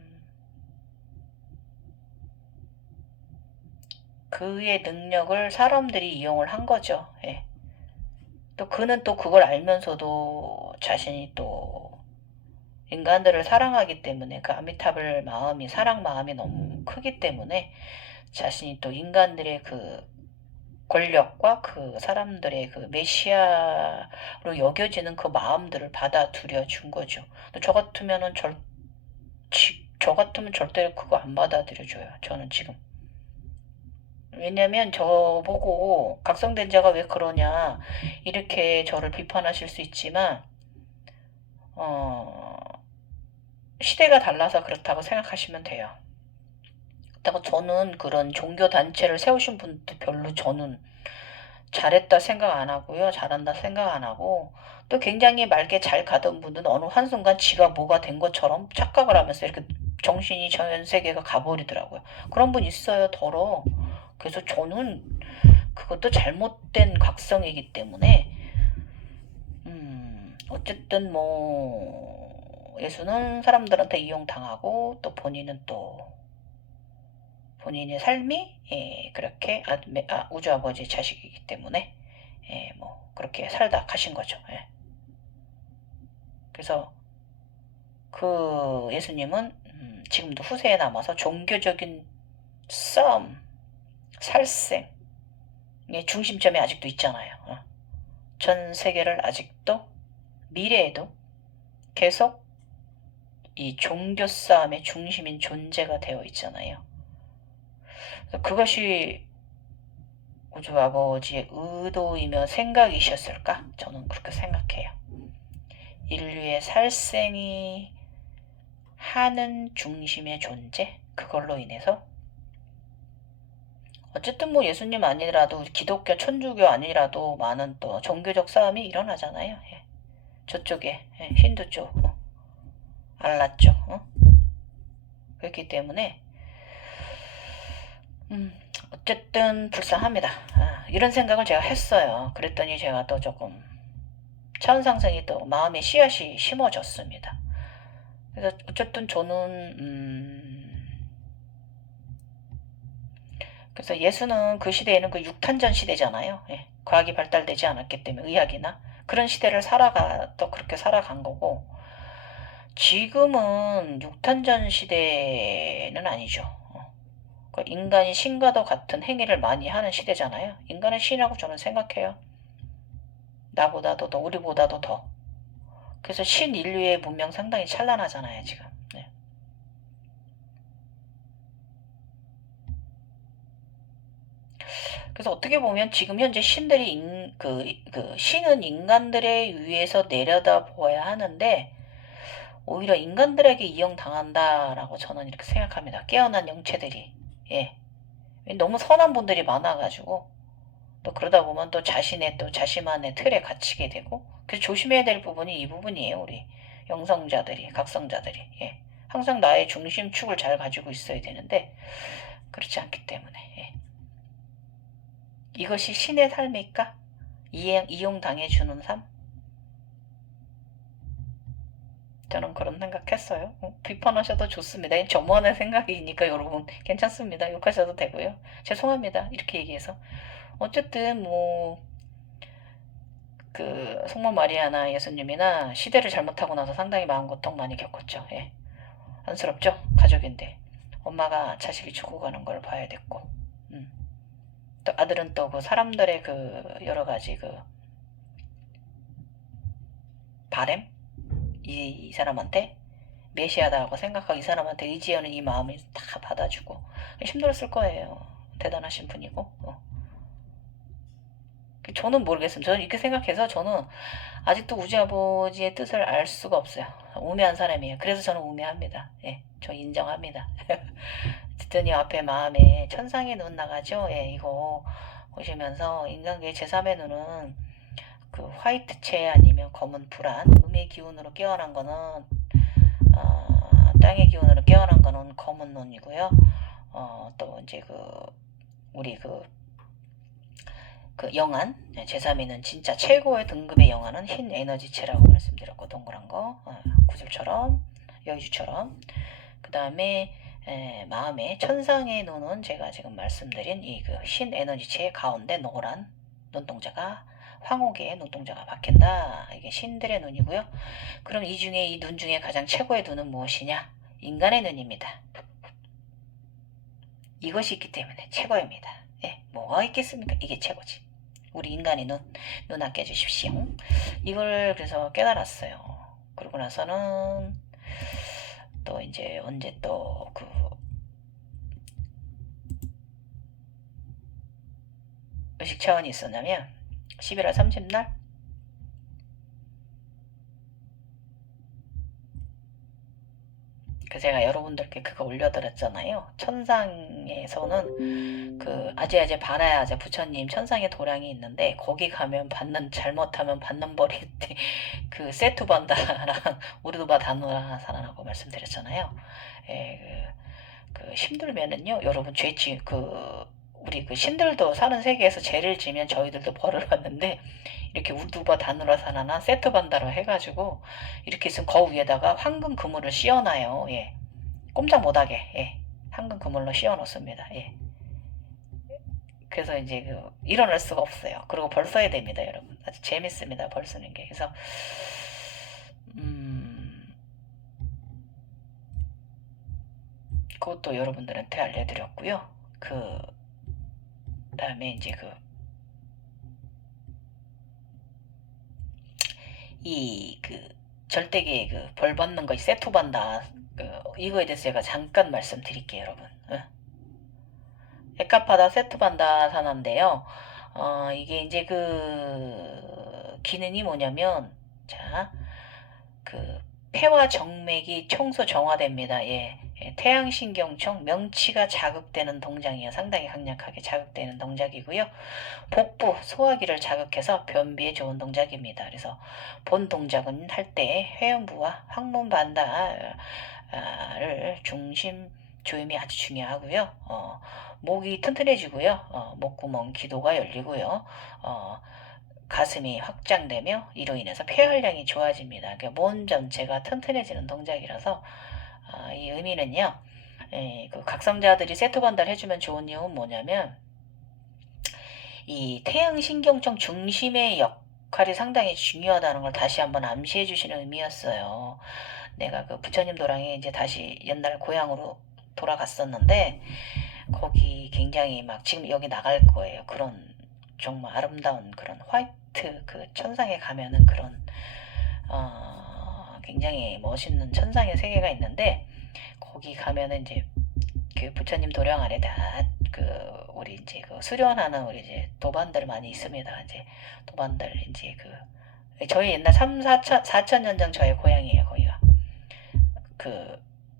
그의 능력을 사람들이 이용을 한 거죠. 예. 또 그는 또 그걸 알면서도 자신이 또 인간들을 사랑하기 때문에 그 아미타불 마음이 사랑 마음이 너무 크기 때문에 자신이 또 인간들의 그 권력과 그 사람들의 그 메시아로 여겨지는 그 마음들을 받아들여 준 거죠. 저 같으면은 저 같으면 절대로 그거 안 받아들여줘요. 저는 지금. 왜냐면 저보고 각성된 자가 왜 그러냐 이렇게 저를 비판하실 수 있지만 어, 시대가 달라서 그렇다고 생각하시면 돼요. 그렇다고 저는 그런 종교 단체를 세우신 분도 별로 저는 잘했다 생각 안 하고요. 잘한다 생각 안 하고 또 굉장히 맑게 잘 가던 분은 어느 한순간 지가 뭐가 된 것처럼 착각을 하면서 이렇게 정신이 전 세계가 가버리더라고요. 그런 분 있어요. 더러. 그래서 저는 그것도 잘못된 각성이기 때문에 어쨌든 뭐 예수는 사람들한테 이용당하고 또 본인은 또 본인의 삶이 그렇게 우주 아버지 자식이기 때문에 뭐 그렇게 살다 가신 거죠. 예. 그래서 그 예수님은 지금도 후세에 남아서 종교적인 싸움, 살생의 중심점이 아직도 있잖아요. 전 세계를 아직도 미래에도 계속 이 종교 싸움의 중심인 존재가 되어 있잖아요. 그것이 우주 아버지의 의도이며 생각이셨을까? 저는 그렇게 생각해요. 인류의 살생이 하는 중심의 존재? 그걸로 인해서 어쨌든 뭐 예수님 아니라도 기독교, 천주교 아니라도 많은 또 종교적 싸움이 일어나잖아요. 예. 저쪽에 힌두 쪽, 알라 쪽. 그렇기 때문에 어쨌든 불쌍합니다. 이런 생각을 제가 했어요. 그랬더니 제가 또 조금 차원상승이 또 마음에 씨앗이 심어졌습니다. 그래서 어쨌든 저는 그래서 예수는 그 시대에는 그 육탄전 시대잖아요. 예. 과학이 발달되지 않았기 때문에 의학이나 그런 시대를 또 그렇게 살아간 거고 지금은 육탄전 시대는 아니죠. 인간이 신과도 같은 행위를 많이 하는 시대잖아요. 인간은 신이라고 저는 생각해요. 나보다도 더, 우리보다도 더. 그래서 신인류의 문명 상당히 찬란하잖아요, 지금. 네. 그래서 어떻게 보면 지금 현재 신들이 신은 인간들에 의해서 내려다 보아야 하는데 오히려 인간들에게 이용당한다라고 저는 이렇게 생각합니다. 깨어난 영체들이. 예. 너무 선한 분들이 많아가지고 또 그러다 보면 또 자신만의 틀에 갇히게 되고 그래서 조심해야 될 부분이 이 부분이에요. 우리 영성자들이 각성자들이 항상 나의 중심축을 잘 가지고 있어야 되는데 그렇지 않기 때문에 이것이 신의 삶일까? 이용당해주는 삶? 저는 그런 생각했어요. 비판하셔도 좋습니다. 저만의 생각이니까 여러분 괜찮습니다. 욕하셔도 되고요. 죄송합니다. 이렇게 얘기해서. 어쨌든 뭐 그 성모 마리아나 예수님이나 시대를 잘못하고 나서 상당히 마음고통 많이 겪었죠. 예. 안쓰럽죠? 가족인데 엄마가 자식이 죽어가는 걸 봐야 됐고, 또 아들은 또 그 사람들의 그 여러 가지 그 바램, 이 사람한테 메시아다라고 생각하고 이 사람한테 의지하는 이 마음을 다 받아주고 힘들었을 거예요. 대단하신 분이고. 저는 모르겠습니다. 저는 이렇게 생각해서 저는 아직도 우주 아버지의 뜻을 알 수가 없어요. 우매한 사람이에요. 그래서 저는 우매합니다. 예, 저 인정합니다. 듣더니 앞에 마음에 천상의 눈 나가죠. 예, 이거 보시면서 인간계의 제3의 눈은 그 화이트체 아니면 검은 불안, 음의 기운으로 깨어난 거는 땅의 기운으로 깨어난 거는 검은 눈이고요. 또 이제 우리 그 영안, 제3의 눈 진짜 최고의 등급의 영안은 흰 에너지체라고 말씀드렸고, 동그란 거, 구슬처럼, 여의주처럼. 그 다음에 마음의 천상의 눈은 제가 지금 말씀드린 이 그 흰 에너지체의 가운데 노란 눈동자가 황옥의 눈동자가 박힌다. 이게 신들의 눈이고요. 그럼 이 중에 이 눈 중에 가장 최고의 눈은 무엇이냐? 인간의 눈입니다. 이것이 있기 때문에 최고입니다. 예, 뭐가 있겠습니까? 이게 최고지. 우리 인간의 눈 아껴 주십시오. 이걸 그래서 깨달았어요. 그러고 나서는 또 이제 언제 또 그 의식 차원이 있었냐면 11월 30날 제가 여러분들께 그거 올려드렸잖아요. 천상에서는 그 아제아제 바라야제 부처님 천상의 도량이 있는데 거기 가면 잘못하면 받는 벌이 그 세투반다랑 우르두바 다누라사라고 말씀드렸잖아요. 예, 그 힘들면은요, 여러분 우리 그 신들도 사는 세계에서 죄를 지면 저희들도 벌을 받는데 이렇게 우두바 다누라사나나 세트반다로 해가지고 이렇게 있으면 거 위에다가 황금 그물을 씌워놔요. 예. 꼼짝 못하게. 예. 황금 그물로 씌워놓습니다. 예. 그래서 이제 일어날 수가 없어요. 그리고 벌 써야 됩니다, 여러분. 아주 재밌습니다, 벌 쓰는 게. 그래서 그것도 여러분들한테 알려드렸고요. 다음에 이제 절대계 벌 받는 거 세토 받다 이거에 대해서 제가 잠깐 말씀드릴게요, 여러분. 에카파다 세토 받다 산한데요. 이게 이제 기능이 뭐냐면 폐와 정맥이 청소 정화됩니다. 예. 태양신경총 명치가 자극되는 동작이에요. 상당히 강력하게 자극되는 동작이고요. 복부, 소화기를 자극해서 변비에 좋은 동작입니다. 그래서 본 동작은 할 때 회음부와 항문반다를 중심 조임이 아주 중요하고요. 목이 튼튼해지고요. 목구멍 기도가 열리고요. 가슴이 확장되며 이로 인해서 폐활량이 좋아집니다. 그러니까 몸 전체가 튼튼해지는 동작이라서 이 의미는요. 그 각성자들이 세트 반달 해주면 좋은 이유는 뭐냐면 이 태양신경청 중심의 역할이 상당히 중요하다는 걸 다시 한번 암시해 주시는 의미였어요. 내가 그 부처님 도량에 이제 다시 옛날 고향으로 돌아갔었는데 거기 굉장히 막 지금 여기 나갈 거예요. 그런 정말 아름다운 그런 화이트 그 천상에 가면은 그런 굉장히 멋있는 천상의 세계가 있는데 거기 가면은 이제 그 부처님 도량 아래 다 우리 이제 수련하는 우리 이제 도반들 많이 있습니다. 이제 도반들 이제 저희 옛날 4천 년 전 저의 고향이에요. 거기가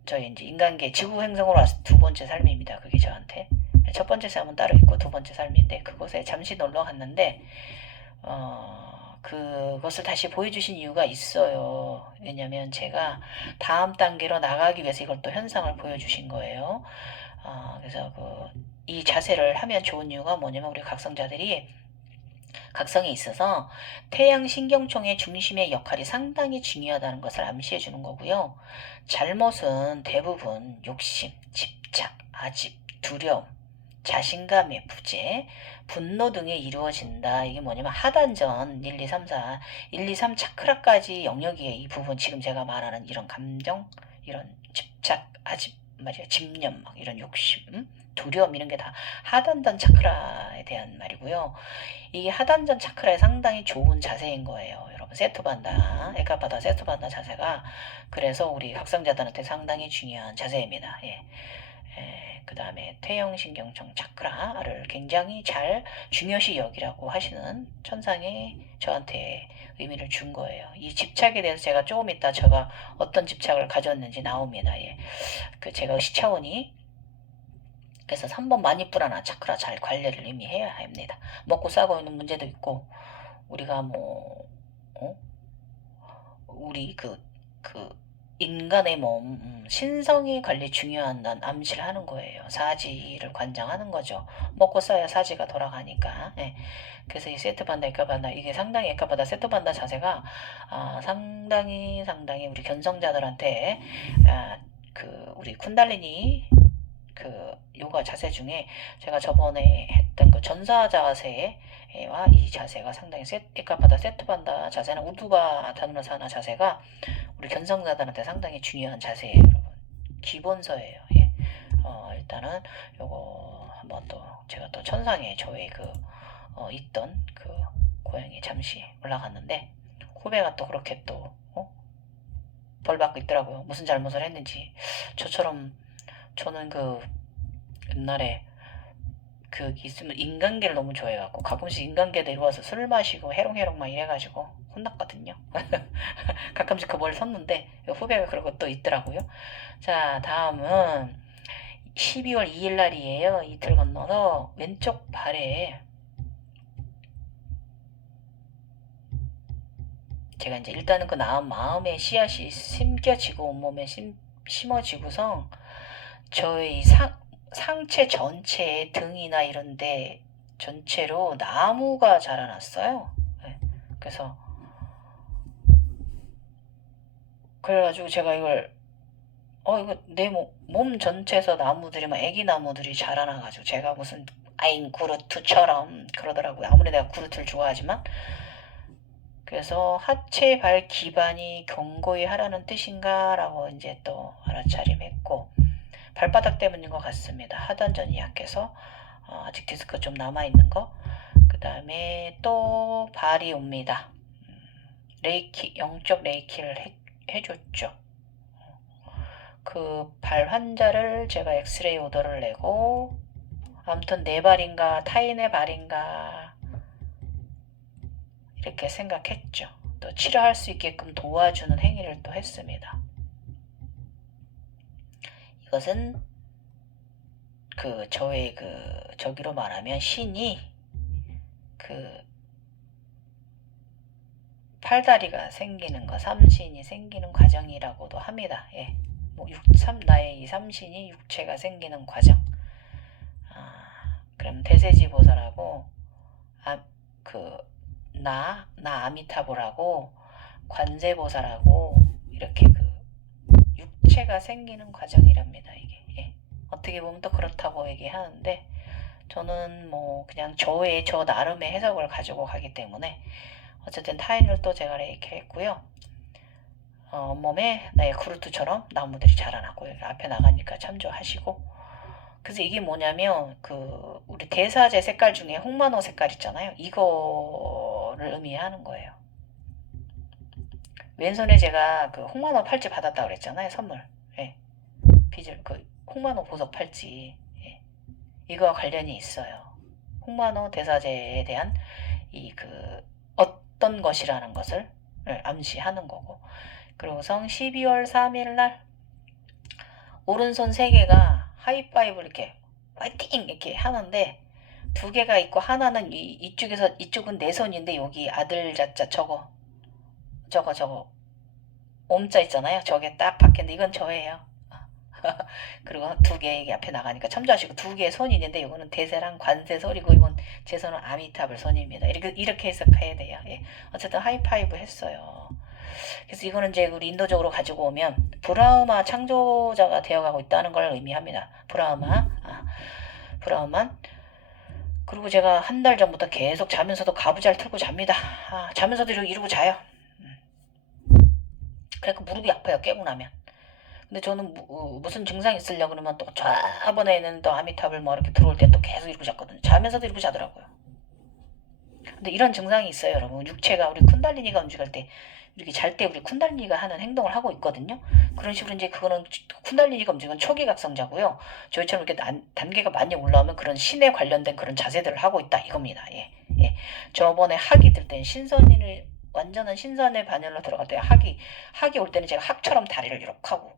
저희 이제 인간계 지구 행성으로 와서 두 번째 삶입니다. 그게 저한테 첫 번째 삶은 따로 있고 두 번째 삶인데 그곳에 잠시 놀러 갔는데 그것을 다시 보여주신 이유가 있어요. 왜냐면 제가 다음 단계로 나가기 위해서 이걸 또 현상을 보여주신 거예요. 그래서 이 자세를 하면 좋은 이유가 뭐냐면 우리 각성자들이 각성에 있어서 태양신경총의 중심의 역할이 상당히 중요하다는 것을 암시해 주는 거고요. 잘못은 대부분 욕심, 집착, 아집, 두려움, 자신감의 부재, 분노 등에 이루어진다. 이게 뭐냐면 하단전 1, 2, 3, 4, 1, 2, 3 차크라까지 영역이에요. 이 부분 지금 제가 말하는 이런 감정, 이런 집착, 아집, 말이야, 집념, 막 이런 욕심, 두려움 이런 게 다 하단전 차크라에 대한 말이고요. 이게 하단전 차크라에 상당히 좋은 자세인 거예요. 여러분 세토반다, 에카파다 세토반다 자세가 그래서 우리 각성자들한테 상당히 중요한 자세입니다. 예. 그 다음에 태형신경청 차크라를 굉장히 잘 중요시 여기라고 하시는 천상이 저한테 의미를 준 거예요. 이 집착에 대해서 제가 조금 이따 제가 어떤 집착을 가졌는지 나옵니다. 예. 그 제가 의식차원이 그래서 3번 마니뿌라나 차크라 잘 관리를 이미 해야 합니다. 먹고 싸고 있는 문제도 있고 우리가 뭐 우리 그 인간의 몸 신성의 관리 중요한 난 암시를 하는 거예요. 사지를 관장하는 거죠. 먹고 싸야 사지가 돌아가니까. 예. 그래서 이 세트반다 에카반다 이게 상당히 에카반다 세트반다 자세가 상당히 우리 견성자들한테 우리 쿤달리니 그 요가 자세 중에 제가 저번에 했던 그 전사 자세와 이 자세가 상당히 에카파다 세트반다 자세는 우두바 다누나사나 자세가 우리 견성자들한테 상당히 중요한 자세예요, 여러분. 기본서예요. 예. 일단은 요거 한번 또 제가 또 천상에 저의 있던 그 고향에 잠시 올라갔는데 후배가 또 그렇게 또 벌 받고 있더라고요. 무슨 잘못을 했는지. 저는 옛날에 있으면 인간계를 너무 좋아해갖고 가끔씩 인간계 내려와서 술 마시고 해롱해롱 막 이래가지고 혼났거든요. 가끔씩 그 뭘 섰는데 후배가 그런 것도 있더라고요. 자, 다음은 12월 2일 날이에요. 이틀 건너서 왼쪽 발에 제가 이제 일단은 그 마음의 씨앗이 심겨지고 온몸에 심어지고서 저의 상체 전체에 등이나 이런데 전체로 나무가 자라났어요. 네. 그래가지고 제가 이거 내 몸 전체에서 나무들이 막 애기 나무들이 자라나가지고 제가 무슨 아인 구르트처럼 그러더라고요. 아무리 내가 구르트를 좋아하지만 그래서 하체 발 기반이 견고히 하라는 뜻인가 라고 이제 또 알아차림했고 발바닥 때문인 것 같습니다. 하단전이 약해서 아직 디스크 좀 남아있는 거. 그 다음에 또 발이 옵니다. 레이키, 영적 레이키를 해줬죠. 그 발 환자를 제가 엑스레이 오더를 내고 아무튼 내 발인가 타인의 발인가 이렇게 생각했죠. 또 치료할 수 있게끔 도와주는 행위를 또 했습니다. 이것은 저의 저기로 말하면 신이 팔다리가 생기는 거, 삼신이 생기는 과정이라고도 합니다. 예. 나의 이 삼신이 육체가 생기는 과정. 그럼 대세지보살하고 나 아미타보라고 관세보살하고 이렇게 육체가 생기는 과정이랍니다. 이게 예. 어떻게 보면 또 그렇다고 얘기하는데 저는 그냥 저 나름의 해석을 가지고 가기 때문에 어쨌든 타인을 또 제가 이렇게 했고요. 온몸에 나의 구르트처럼 나무들이 자라나고 여기 앞에 나가니까 참조하시고 그래서 이게 뭐냐면 우리 대사제 색깔 중에 홍만호 색깔 있잖아요. 이거를 의미하는 거예요. 왼손에 제가 홍만호 팔찌 받았다고 그랬잖아요. 선물. 예. 빚을 홍만호 보석 팔찌. 예. 이거와 관련이 있어요. 홍만호 대사제에 대한 어떤 것이라는 것을 암시하는 거고. 그리고선 12월 3일 날 오른손 3개가 하이파이브 이렇게 화이팅 이렇게 하는데 2개가 있고 하나는 이쪽은 내 손인데 여기 아들 자자 저거 옴자 있잖아요. 저게 딱 박혔는데 이건 저예요. 그리고 두 개 이게 앞에 나가니까 첨자하시고 두 개의 손이 있는데 이거는 대세랑 관세손이고 이건 제 손은 아미타불 손입니다. 이렇게 해석해야 돼요. 예. 어쨌든 하이파이브 했어요. 그래서 이거는 이제 우리 인도적으로 가지고 오면 브라흐마 창조자가 되어가고 있다는 걸 의미합니다. 브라흐만. 그리고 제가 한 달 전부터 계속 자면서도 가부좌를 틀고 잡니다. 자면서도 이러고 자요. 그래서 무릎이 아파요, 깨고 나면. 근데 저는 무슨 증상이 있으려고 그러면 또 저번에는 또 아미탑을 뭐 이렇게 들어올 때 또 계속 이러고 잤거든요. 자면서도 이러고 자더라고요. 근데 이런 증상이 있어요, 여러분. 육체가 우리 쿤달리니가 움직일 때 이렇게 잘 때 우리 쿤달리니가 하는 행동을 하고 있거든요. 그런 식으로 이제 그거는 쿤달리니가 움직이는 초기각성자고요. 저희처럼 이렇게 단계가 많이 올라오면 그런 신에 관련된 그런 자세들을 하고 있다 이겁니다. 예. 예. 저번에 학이 들 때는 신선인을 완전한 신선의 반열로 들어갈 때 학이 올 때는 제가 학처럼 다리를 이렇게 하고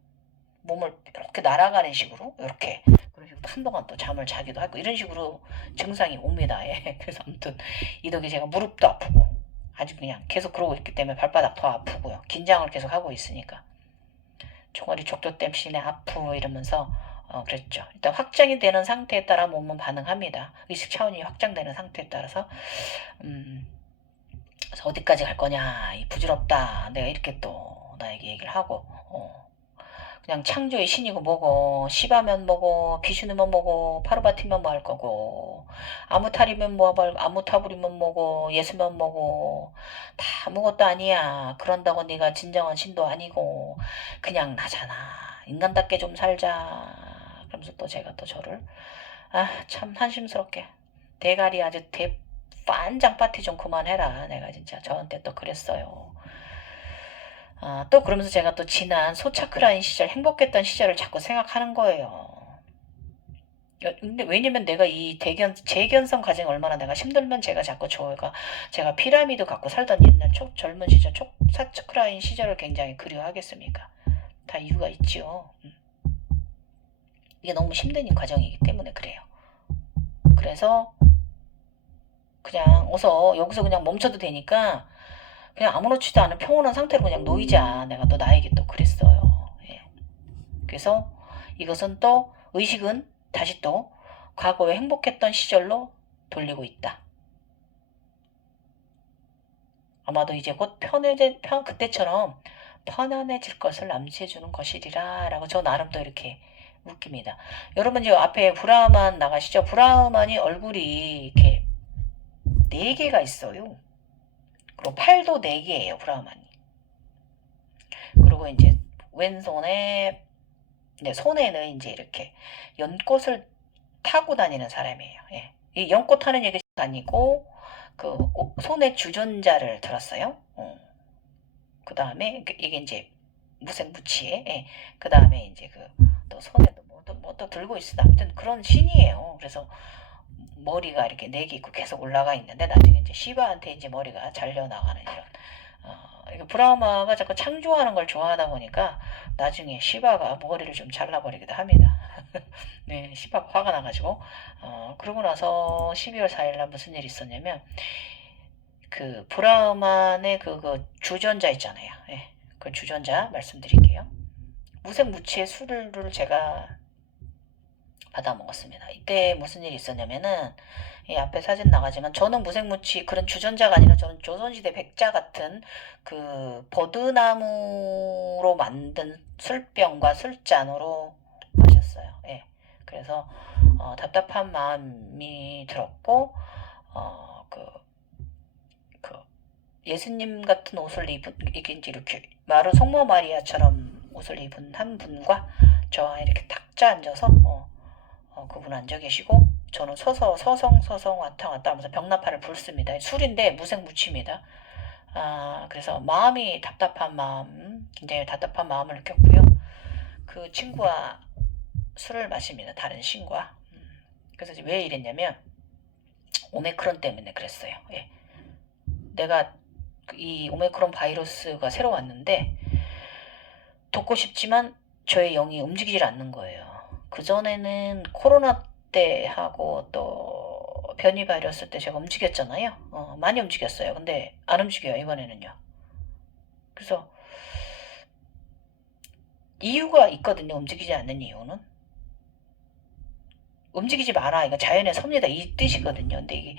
몸을 이렇게 날아가는 식으로 이렇게 그런 식으로 한동안 또 잠을 자기도 하고 이런 식으로 증상이 옵니다. 예. 그래서 아무튼 이 덕에 제가 무릎도 아프고 아주 그냥 계속 그러고 있기 때문에 발바닥 더 아프고요. 긴장을 계속 하고 있으니까 종아리 족저 땜시네 아프 이러면서 그랬죠. 일단 확장이 되는 상태에 따라 몸은 반응합니다. 의식 차원이 확장되는 상태에 따라서 그래서 어디까지 갈 거냐 부질없다 내가 이렇게 또 나에게 얘기를 하고 그냥 창조의 신이고 뭐고 시바면 뭐고 비슈누면 뭐고 파르바티면 뭐 할 거고 아무탈이면 아무타불이면 뭐고 예수면 뭐고 다 아무것도 아니야. 그런다고 네가 진정한 신도 아니고 그냥 나잖아. 인간답게 좀 살자. 그러면서 또 제가 또 저를 참 한심스럽게 대가리 아주 반장 파티 좀 그만해라. 내가 진짜 저한테 또 그랬어요. 또 그러면서 제가 또 지난 소차크라인 시절 행복했던 시절을 자꾸 생각하는 거예요. 근데 왜냐면 내가 이 재견성 과정이 얼마나 내가 힘들면 제가 자꾸 제가 피라미드 갖고 살던 옛날 젊은 시절 소차크라인 시절을 굉장히 그리워하겠습니까? 다 이유가 있죠. 이게 너무 힘든 과정이기 때문에 그래요. 그래서 그냥 여기서 그냥 멈춰도 되니까 그냥 아무렇지도 않은 평온한 상태로 그냥 놓이자. 내가 또 나에게 또 그랬어요. 예. 그래서 이것은 또 의식은 다시 또 과거에 행복했던 시절로 돌리고 있다. 아마도 이제 곧 그때처럼 편안해질 것을 암시해주는 것이리라 라고 저 나름도 이렇게 웃깁니다. 여러분 이제 앞에 브라흐만 나가시죠? 브라흐만이 얼굴이 이렇게 4개가 있어요. 그리고 팔도 4개예요, 브라흐만이. 그리고 이제 왼손에 손에는 이제 이렇게 연꽃을 타고 다니는 사람이에요. 예. 이 연꽃 타는 얘기가 아니고 그 손에 주전자를 들었어요. 그 다음에 이게 이제 무생무치에 그 다음에 이제 또 손에도 또 들고 있어. 아무튼 그런 신이에요. 그래서 머리가 이렇게 4개 있고 계속 올라가 있는데 나중에 이제 시바한테 이제 머리가 잘려나가는 이런 브라흐마가 자꾸 창조하는 걸 좋아하다 보니까 나중에 시바가 머리를 좀 잘라버리기도 합니다. 네, 시바가 화가 나가지고 그러고 나서 12월 4일날 무슨 일이 있었냐면 그 브라흐만의 그 주전자 있잖아요. 예, 그 주전자 말씀드릴게요. 무색무취의 술을 제가 받아 먹었습니다. 이때 무슨 일이 있었냐면은 이 앞에 사진 나가지만 저는 무색무취 그런 주전자가 아니라 저는 조선시대 백자 같은 그 버드나무로 만든 술병과 술잔으로 마셨어요. 예. 그래서 답답한 마음이 들었고 그 예수님 같은 옷을 입은 이렇게 성모 마리아처럼 옷을 입은 한 분과 저와 이렇게 탁자 앉아서 그분 앉아 계시고 저는 서성 왔다 갔다 하면서 병나팔을 불습니다. 술인데 무색무취입니다. 그래서 굉장히 답답한 마음을 느꼈고요. 그 친구와 술을 마십니다. 다른 신과. 그래서 왜 이랬냐면 오미크론 때문에 그랬어요. 예. 내가 이 오미크론 바이러스가 새로 왔는데 돕고 싶지만 저의 영이 움직이질 않는 거예요. 그전에는 코로나 때 하고 또 변이 바이러스 때 제가 움직였잖아요. 많이 움직였어요. 근데 안 움직여요, 이번에는요. 그래서 이유가 있거든요. 움직이지 않는 이유는. 움직이지 마라. 이거 자연의 섭니다. 이 뜻이거든요. 근데 이게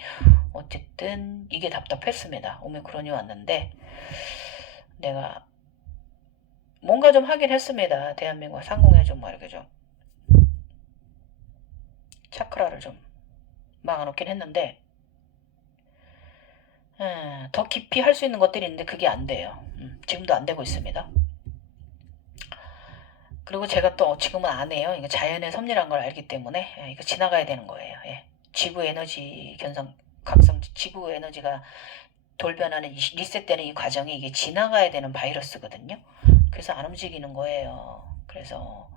어쨌든 이게 답답했습니다. 오미크론이 왔는데 내가 뭔가 좀 하긴 했습니다. 대한민국 상공에 좀 뭐 이렇게 좀 차크라를 좀 막아놓긴 했는데 더 깊이 할 수 있는 것들이 있는데 그게 안 돼요. 지금도 안 되고 있습니다. 그리고 제가 또 지금은 안 해요. 이거 자연의 섭리란 걸 알기 때문에 이거 지나가야 되는 거예요. 예. 지구 에너지 견성 각성 지구 에너지가 돌변하는 리셋되는 이 과정이 이게 지나가야 되는 바이러스거든요. 그래서 안 움직이는 거예요. 그래서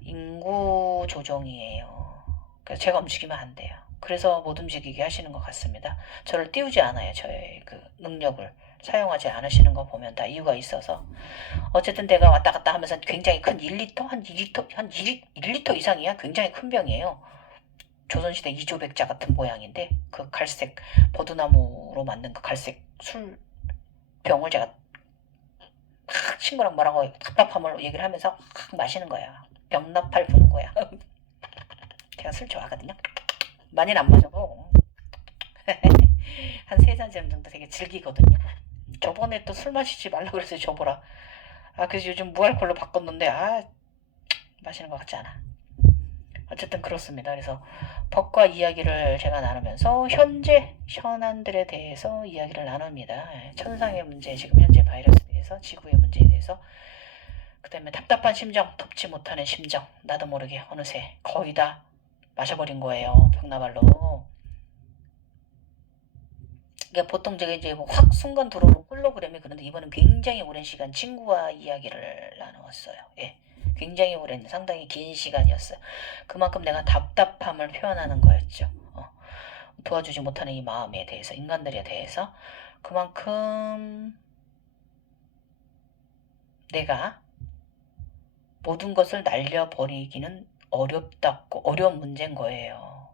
인구 조종이에요. 그래서 제가 움직이면 안 돼요. 그래서 못 움직이게 하시는 것 같습니다. 저를 띄우지 않아요. 저의 그 능력을 사용하지 않으시는 거 보면 다 이유가 있어서. 어쨌든 내가 왔다 갔다 하면서 굉장히 큰 1리터? 한 2리터? 한 1리터 이상이야. 굉장히 큰 병이에요. 조선시대 이조백자 같은 모양인데 그 갈색 버드나무로 만든 그 갈색 술 병을 제가 막 친구랑 뭐라고 답답함을 얘기를 하면서 막 마시는 거야. 병나팔 부는 거야. 제가 술 좋아하거든요. 많이는 안 마셔도 한 3잔 정도 되게 즐기거든요. 저번에 또 술 마시지 말라 그래서 줘보라. 그래서 요즘 무알콜로 바꿨는데 마시는 것 같지 않아. 어쨌든 그렇습니다. 그래서 법과 이야기를 제가 나누면서 현재 현안들에 대해서 이야기를 나눕니다. 천상의 문제, 지금 현재 바이러스에 대해서, 지구의 문제에 대해서, 그 다음에 답답한 심정, 덮지 못하는 심정, 나도 모르게 어느새 거의 다 마셔버린 거예요. 병나발로. 그러니까 보통 제가 이제 확 순간 들어오는 홀로그램이 그런데 이번엔 굉장히 오랜 시간 친구와 이야기를 나누었어요. 예. 굉장히 오랜 상당히 긴 시간이었어요. 그만큼 내가 답답함을 표현하는 거였죠. 도와주지 못하는 이 마음에 대해서 인간들에 대해서 그만큼 내가 모든 것을 날려버리기는 어렵다고 어려운 문제인 거예요.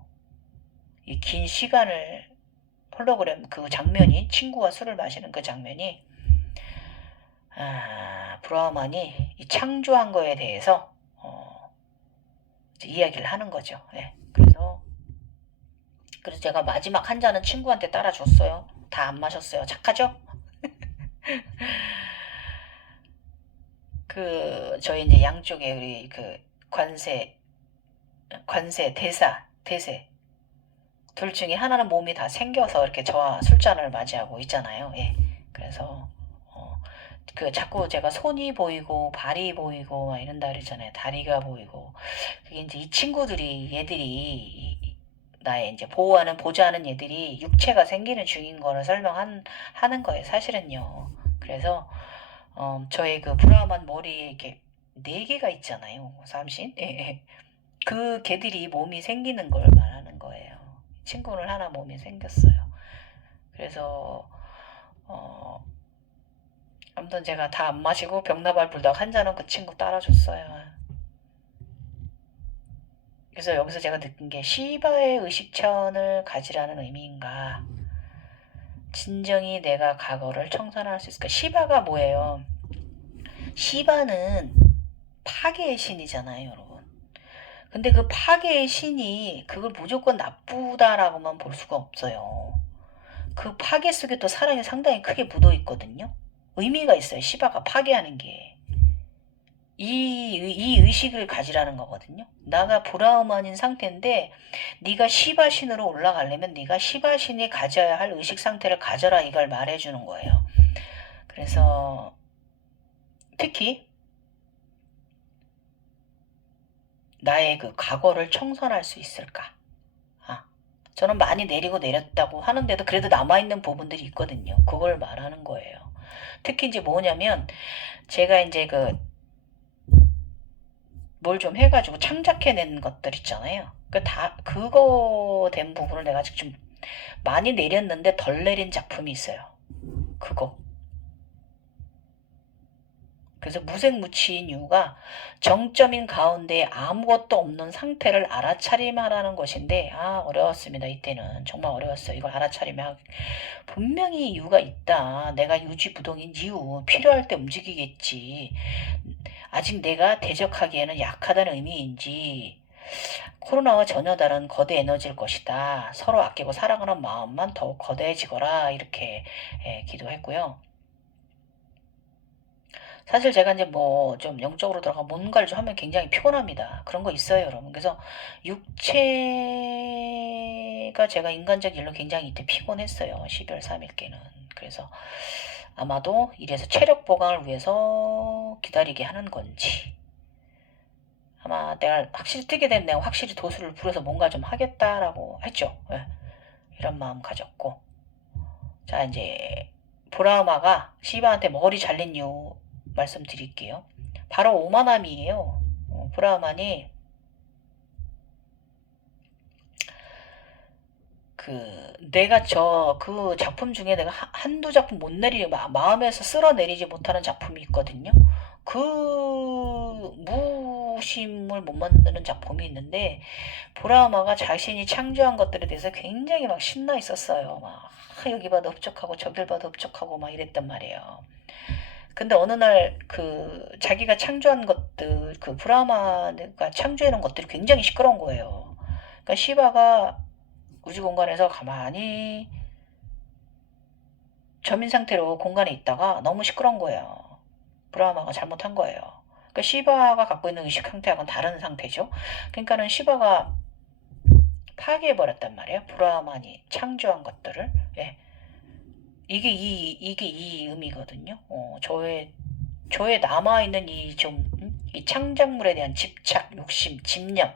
이 긴 시간을 홀로그램 그 장면이 친구와 술을 마시는 그 장면이 브라우만이 이 창조한 거에 대해서 이야기를 하는 거죠. 예. 그래서 제가 마지막 한 잔은 친구한테 따라줬어요. 다 안 마셨어요. 착하죠? 저희 이제 양쪽에 우리 그 관세 대세 둘 중에 하나는 몸이 다 생겨서 이렇게 저와 술잔을 맞이하고 있잖아요. 예. 그래서 자꾸 제가 손이 보이고 발이 보이고 막 이런다 그랬잖아요. 다리가 보이고 그게 이제 이 친구들이 얘들이 나의 이제 보호하는 얘들이 육체가 생기는 중인 거를 하는 거예요. 사실은요. 그래서 저의 그 브라만 머리에 이렇게 4개가 있잖아요. 삼신. 예, 예. 그 개들이 몸이 생기는 걸 말하는 거예요. 친구는 하나 몸이 생겼어요. 그래서 아무튼 제가 다 안 마시고 병나발 불닭 한 잔은 그 친구 따라줬어요. 그래서 여기서 제가 느낀 게 시바의 의식천을 가지라는 의미인가, 진정이 내가 과거를 청산할 수 있을까. 시바가 뭐예요? 시바는 파괴의 신이잖아요, 여러분. 근데 그 파괴의 신이 그걸 무조건 나쁘다라고만 볼 수가 없어요. 그 파괴 속에 또 사랑이 상당히 크게 묻어 있거든요. 의미가 있어요. 시바가 파괴하는 게. 이 의식을 가지라는 거거든요. 나가 브라우만인 상태인데 네가 시바신으로 올라가려면 네가 시바신이 가져야 할 의식 상태를 가져라, 이걸 말해주는 거예요. 그래서 특히 나의 그 과거를 청산할 수 있을까? 저는 많이 내리고 내렸다고 하는데도 그래도 남아있는 부분들이 있거든요. 그걸 말하는 거예요. 특히 이제 뭐냐면 제가 이제 뭘 좀 해가지고 창작해낸 것들 있잖아요. 그거 된 부분을 내가 아직 좀 많이 내렸는데 덜 내린 작품이 있어요. 그거. 그래서 무색무취인 이유가 정점인 가운데 아무것도 없는 상태를 알아차림하라는 것인데 어려웠습니다. 이때는 정말 어려웠어요. 이걸 알아차리면 분명히 이유가 있다. 내가 유지부동인 이유, 필요할 때 움직이겠지. 아직 내가 대적하기에는 약하다는 의미인지 코로나와 전혀 다른 거대 에너지일 것이다. 서로 아끼고 사랑하는 마음만 더욱 거대해지거라. 이렇게 기도했고요. 사실 제가 이제 뭐 좀 영적으로 들어가 뭔가를 좀 하면 굉장히 피곤합니다. 그런 거 있어요, 여러분. 그래서 육체가 제가 인간적 일로 굉장히 이때 피곤했어요. 12월 3일께는. 그래서 아마도 이래서 체력 보강을 위해서 기다리게 하는 건지. 아마 내가 확실히 뜨게 된 내가 확실히 도수를 부려서 뭔가 좀 하겠다라고 했죠. 예, 이런 마음 가졌고. 자, 이제 브라마가 시바한테 머리 잘린 이유 말씀드릴게요. 바로 오만함이에요. 브라만이 내가 그 작품 중에 내가 한두 작품 못 마음에서 쓸어내리지 못하는 작품이 있거든요. 그 무심을 못 만드는 작품이 있는데 브라마가 자신이 창조한 것들에 대해서 굉장히 막 신나 있었어요. 막 여기 봐도 흡족하고 저길 봐도 흡족하고 막 이랬단 말이에요. 근데 어느 날 자기가 창조한 것들, 브라마가 창조해 놓은 것들이 굉장히 시끄러운 거예요. 그러니까 시바가 우주 공간에서 가만히 점인 상태로 공간에 있다가 너무 시끄러운 거예요. 브라마가 잘못한 거예요. 그러니까 시바가 갖고 있는 의식 상태하고는 다른 상태죠. 그러니까는 시바가 파괴해버렸단 말이에요. 브라만이 창조한 것들을. 예. 이게 이 의미거든요. 저의 남아있는 이 창작물에 대한 집착, 욕심, 집념,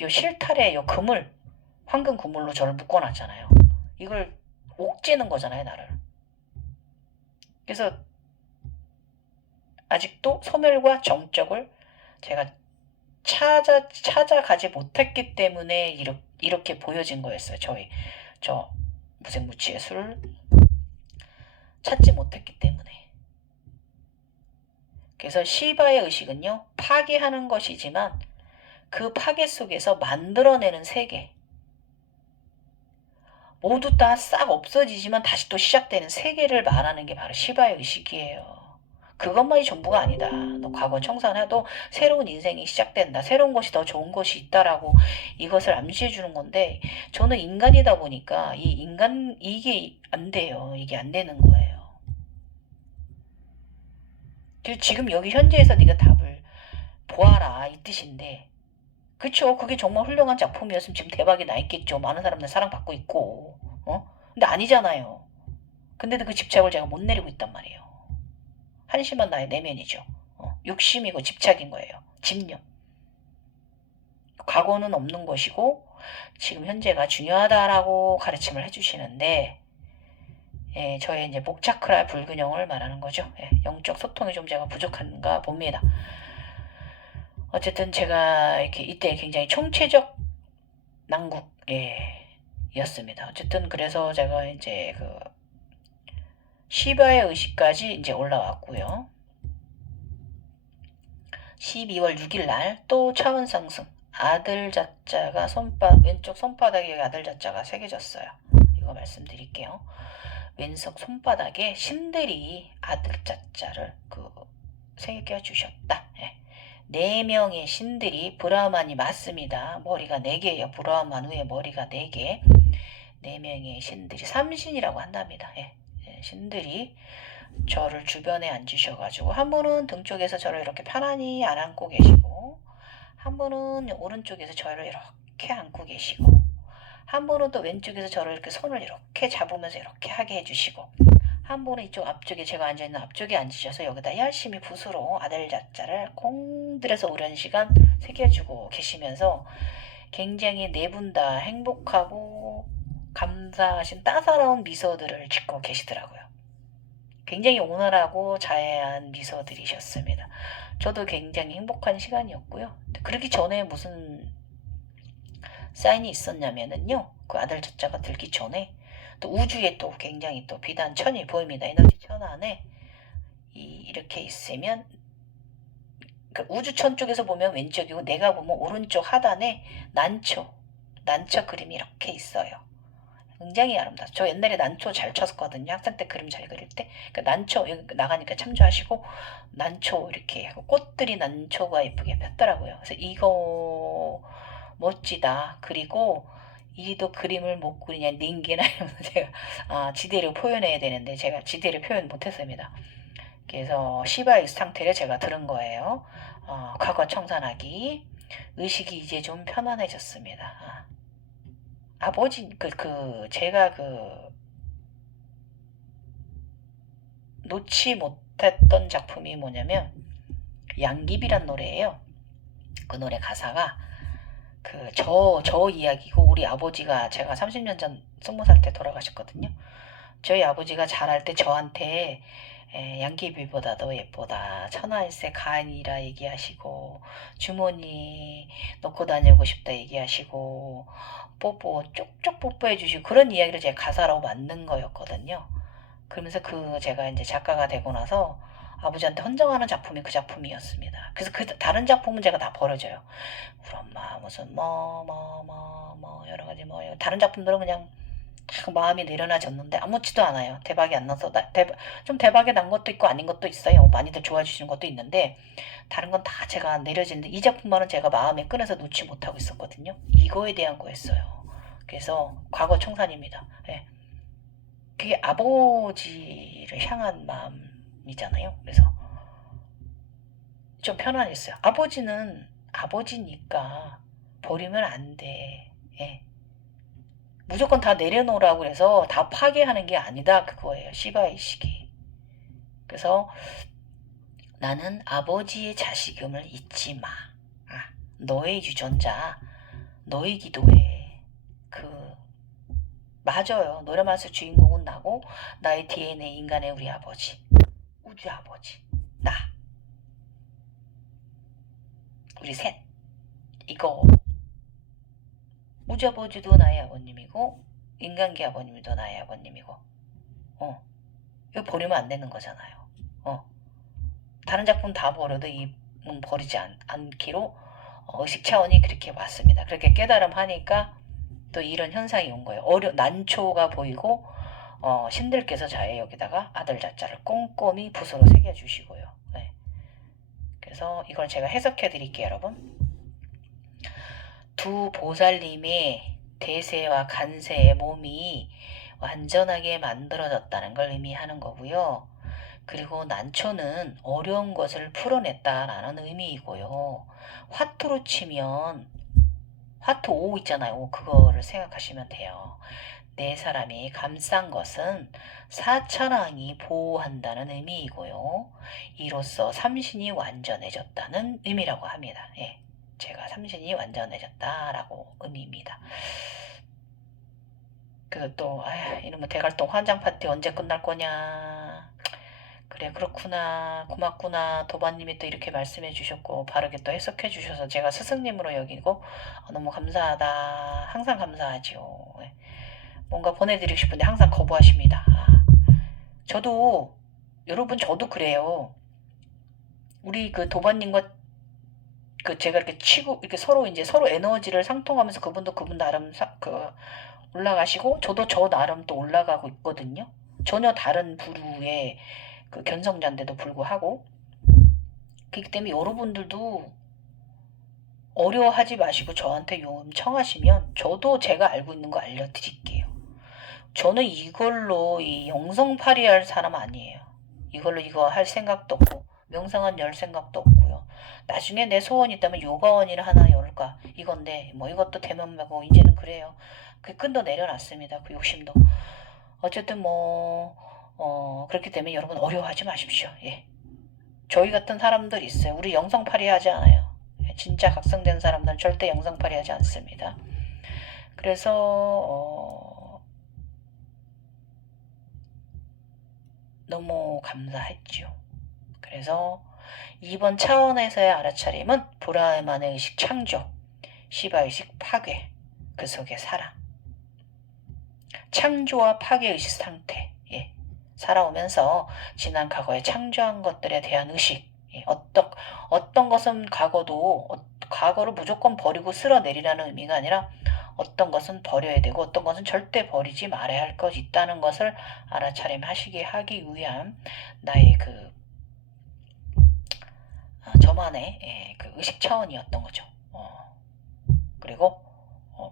요 실타래, 요 그물, 황금 그물로 저를 묶어놨잖아요. 이걸 옥죄는 거잖아요, 나를. 그래서 아직도 소멸과 정적을 제가 찾아가지 못했기 때문에 이렇게 보여진 거였어요. 저 무색무취의 술을 찾지 못했기 때문에. 그래서 시바의 의식은요, 파괴하는 것이지만 그 파괴 속에서 만들어내는 세계, 모두 다 싹 없어지지만 다시 또 시작되는 세계를 말하는 게 바로 시바의 의식이에요. 그것만이 전부가 아니다. 너 과거 청산해도 새로운 인생이 시작된다. 새로운 것이 더 좋은 것이 있다라고 이것을 암시해 주는 건데, 저는 인간이다 보니까 이게 안 돼요. 이게 안 되는 거예요. 지금 여기 현재에서 네가 답을 보아라 이 뜻인데, 그쵸? 그게 정말 훌륭한 작품이었으면 지금 대박이 나 있겠죠. 많은 사람들 사랑받고 있고, 근데 아니잖아요. 근데도 그 집착을 제가 못 내리고 있단 말이에요. 한심한 나의 내면이죠. 욕심이고 집착인 거예요. 집념. 과거는 없는 것이고 지금 현재가 중요하다라고 가르침을 해주시는데, 저의 이제 목차크라 불균형을 말하는 거죠. 영적 소통이 좀 제가 부족한가 봅니다. 어쨌든 제가 이렇게 이때 굉장히 총체적 난국, 였습니다. 어쨌든 그래서 제가 이제 시바의 의식까지 이제 올라왔고요. 12월 6일 날 또 차원 상승. 아들 자자가 왼쪽 손바닥에 아들 자자가 새겨졌어요. 이거 말씀드릴게요. 왼쪽 손바닥에 신들이 아들 자자를 새겨주셨다. 4명의 신들이 브라만이 맞습니다. 머리가 4개예요. 브라만 후에 머리가 4개. 4명의 신들이 삼신이라고 한답니다. 신들이 저를 주변에 앉으셔가지고 한 분은 등 쪽에서 저를 이렇게 편안히 안고 계시고, 한 분은 오른쪽에서 저를 이렇게 안고 계시고, 한 분은 또 왼쪽에서 저를 이렇게 손을 이렇게 잡으면서 이렇게 하게 해주시고, 한 분은 이쪽 앞쪽에 제가 앉아있는 앞쪽에 앉으셔서 여기다 열심히 붓으로 아들 자자를 공들여서 오랜 시간 새겨주고 계시면서 굉장히 네 분 다 행복하고 감사하신 따사로운 미소들을 짓고 계시더라고요. 굉장히 온화하고 자애한 미소들이셨습니다. 저도 굉장히 행복한 시간이었고요. 그러기 전에 무슨 사인이 있었냐면은요, 그 아들 자자가 들기 전에 또 우주에 또 굉장히 또 비단 천이 보입니다. 에너지 천 안에 이렇게 있으면 우주천 쪽에서 보면 왼쪽이고 내가 보면 오른쪽 하단에 난처 그림이 이렇게 있어요. 굉장히 아름다워. 저 옛날에 난초 잘 쳤었거든요. 학생 때 그림 잘 그릴 때. 그러니까 난초 여기 나가니까 참조하시고 난초 이렇게 하고 꽃들이 난초가 예쁘게 폈더라고요. 그래서 이거 멋지다. 그리고 이도 그림을 못 그리냐 닌기나 이러면서 제가 지대로 표현해야 되는데 제가 지대로 표현 못했습니다. 그래서 시바의 상태를 제가 들은 거예요. 과거 청산하기. 의식이 이제 좀 편안해졌습니다. 아버지 제가 놓지 못했던 작품이 뭐냐면 양귀비란 노래예요. 그 노래 가사가 저 이야기고 우리 아버지가 제가 30년 전 20살 때 돌아가셨거든요. 저희 아버지가 자랄 때 저한테 양귀비보다도 예쁘다. 천하일세 가인이라 얘기하시고 주머니 넣고 다니고 싶다 얘기하시고 뽀뽀 쪽쪽 뽀뽀해 주시고 그런 이야기를 제가 가사로 만든 거였거든요. 그러면서 제가 이제 작가가 되고 나서 아버지한테 헌정하는 작품이 그 작품이었습니다. 그래서 다른 작품은 제가 다 버려져요. 우리 엄마 무슨 여러 가지 다른 작품들은 그냥 마음이 내려놔졌는데 아무렇지도 않아요. 대박이 안 나서 좀 대박이 난 것도 있고 아닌 것도 있어요. 많이들 좋아해 주시는 것도 있는데 다른 건 다 제가 내려지는데 이 작품만은 제가 마음에 꺼내서 놓지 못하고 있었거든요. 이거에 대한 거였어요. 그래서 과거 청산입니다. 예. 그게 아버지를 향한 마음이잖아요. 그래서 좀 편안했어요. 아버지는 아버지니까 버리면 안 돼. 예. 무조건 다 내려놓으라고 해서 다 파괴하는 게 아니다. 그거예요. 시바의식이. 그래서 나는 아버지의 자식임을 잊지 마. 너의 유전자, 너의 기도해. 맞아요. 노래마스 주인공은 나고 나의 DNA 인간의 우리 아버지. 우주 아버지. 나. 우리 셋. 이거 우주 아버지도 나의 아버님이고 인간계 아버님도 나의 아버님이고 이거 버리면 안 되는 거잖아요. 다른 작품 다 버려도 이은 버리지 않기로 의식 차원이 그렇게 왔습니다. 그렇게 깨달음하니까 또 이런 현상이 온 거예요. 난초가 보이고 신들께서 자의 여기다가 아들 자자를 꼼꼼히 붓으로 새겨주시고요. 네. 그래서 이걸 제가 해석해 드릴게요, 여러분. 두 보살님의 대세와 간세의 몸이 완전하게 만들어졌다는 걸 의미하는 거고요. 그리고 난초는 어려운 것을 풀어냈다라는 의미이고요. 화투로 치면 화투 5 있잖아요. 그거를 생각하시면 돼요. 네 사람이 감싼 것은 사천왕이 보호한다는 의미이고요. 이로써 삼신이 완전해졌다는 의미라고 합니다. 예, 제가 삼신이 완전해졌다라고 의미입니다. 또 이놈의 대갈동 환장 파티 언제 끝날 거냐. 그래 그렇구나 고맙구나 도반님이 또 이렇게 말씀해 주셨고 바르게 또 해석해 주셔서 제가 스승님으로 여기고 너무 감사하다. 항상 감사하죠. 뭔가 보내드리고 싶은데 항상 거부하십니다. 저도 저도 그래요. 우리 도반님과 제가 이렇게 치고 이렇게 서로 에너지를 상통하면서 그분도 그분 나름 올라가시고 저도 저 나름 또 올라가고 있거든요. 전혀 다른 부류의 견성자인데도 불구하고 그렇기 때문에 여러분들도 어려워하지 마시고 저한테 요청하시면 저도 제가 알고 있는 거 알려드릴게요. 저는 이걸로 이 영성팔이 할 사람 아니에요. 이걸로 이거 할 생각도 없고 명상은 열 생각도 없고요. 나중에 내 소원이 있다면 요가원이나 하나 열까 이건데 이것도 대면매고 이제는 그래요. 그 끈도 내려놨습니다. 그 욕심도. 어쨌든 그렇기 때문에 여러분 어려워하지 마십시오. 예. 저희 같은 사람들 있어요. 우리 영성팔이 하지 않아요. 진짜 각성된 사람들은 절대 영성팔이 하지 않습니다. 그래서 너무 감사했죠. 그래서 이번 차원에서의 알아차림은 브라흐만의 의식 창조, 시바의식 파괴, 그 속의 사랑. 창조와 파괴 의식 상태. 예. 살아오면서 지난 과거에 창조한 것들에 대한 의식. 예. 어떤 것은 과거를 무조건 버리고 쓸어내리라는 의미가 아니라 어떤 것은 버려야 되고 어떤 것은 절대 버리지 말아야 할 것이 있다는 것을 알아차림하시게 하기 위한 나의 저만의 그 의식 차원이었던 거죠. 그리고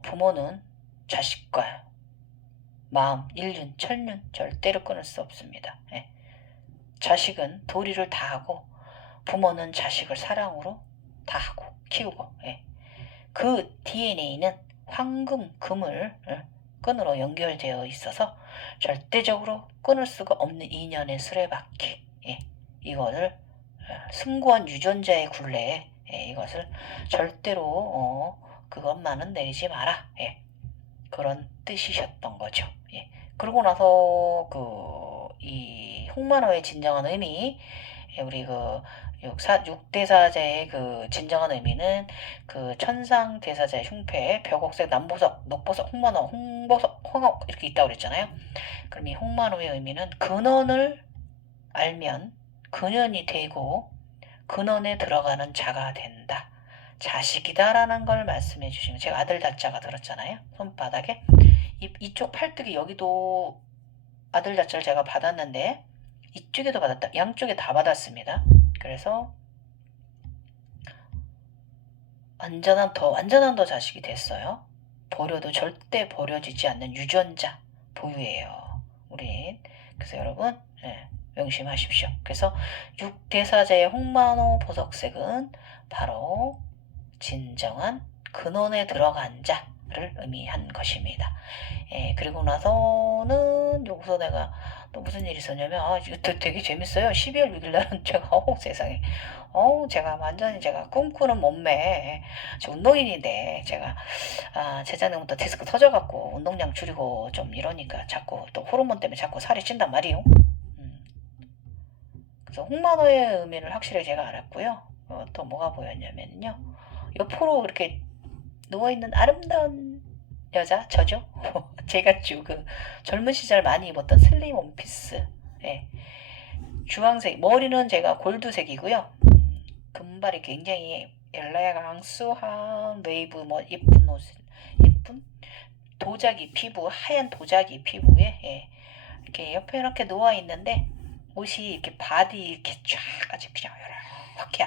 부모는 자식과 마음, 일륜, 천륜 절대로 끊을 수 없습니다. 자식은 도리를 다하고 부모는 자식을 사랑으로 다하고 키우고 그 DNA는 황금, 금을 끈으로 연결되어 있어서 절대적으로 끊을 수가 없는 인연의 수레바퀴 이거를 승구한 유전자의 굴레에 이것을 절대로 그것만은 내리지 마라 그런 뜻이셨던 거죠. 그러고 나서 이 홍만호의 진정한 의미 우리 육대사자의 그 진정한 의미는 그 천상 대사자의 흉패, 벽옥색, 남보석, 녹보석, 홍만호, 홍보석, 홍옥 이렇게 있다고 그랬잖아요. 그럼 이 홍만호의 의미는 근원을 알면 근원이 되고 근원에 들어가는 자가 된다. 자식이다라는 걸 말씀해 주시면 제가 아들 다자가 들었잖아요. 손바닥에 이쪽 팔뚝이 여기도 아들 다자를 제가 받았는데 이쪽에도 받았다. 양쪽에 다 받았습니다. 그래서 완전한 더 자식이 됐어요. 버려도 절대 버려지지 않는 유전자 보유예요. 우린. 그래서 여러분 명심하십시오. 그래서 육대사자의 홍만호 보석색은 바로 진정한 근원에 들어간 자를 의미한 것입니다. 그리고 나서는 여기서 내가 또 무슨 일이 있었냐면 이거 되게 재밌어요. 12월 6일 날은 제가 세상에 제가 완전히 제가 꿈꾸는 몸매 운동인인데 제가 재작년부터 디스크 터져갖고 운동량 줄이고 좀 이러니까 자꾸 또 호르몬 때문에 자꾸 살이 찐단 말이에요. 그래서 홍만호의 의미를 확실히 제가 알았고요. 또 뭐가 보였냐면요. 옆으로 이렇게 누워있는 아름다운 여자 저죠? 제가 젊은 시절 많이 입었던 슬림 원피스 주황색 머리는 제가 골드색이고요. 금발이 굉장히 엘레강스한 웨이브 예쁜 옷 예쁜 도자기 피부 하얀 도자기 피부에 이렇게 옆에 이렇게 누워있는데 옷이 이렇게 바디 이렇게 쫙 아주 그냥 이렇게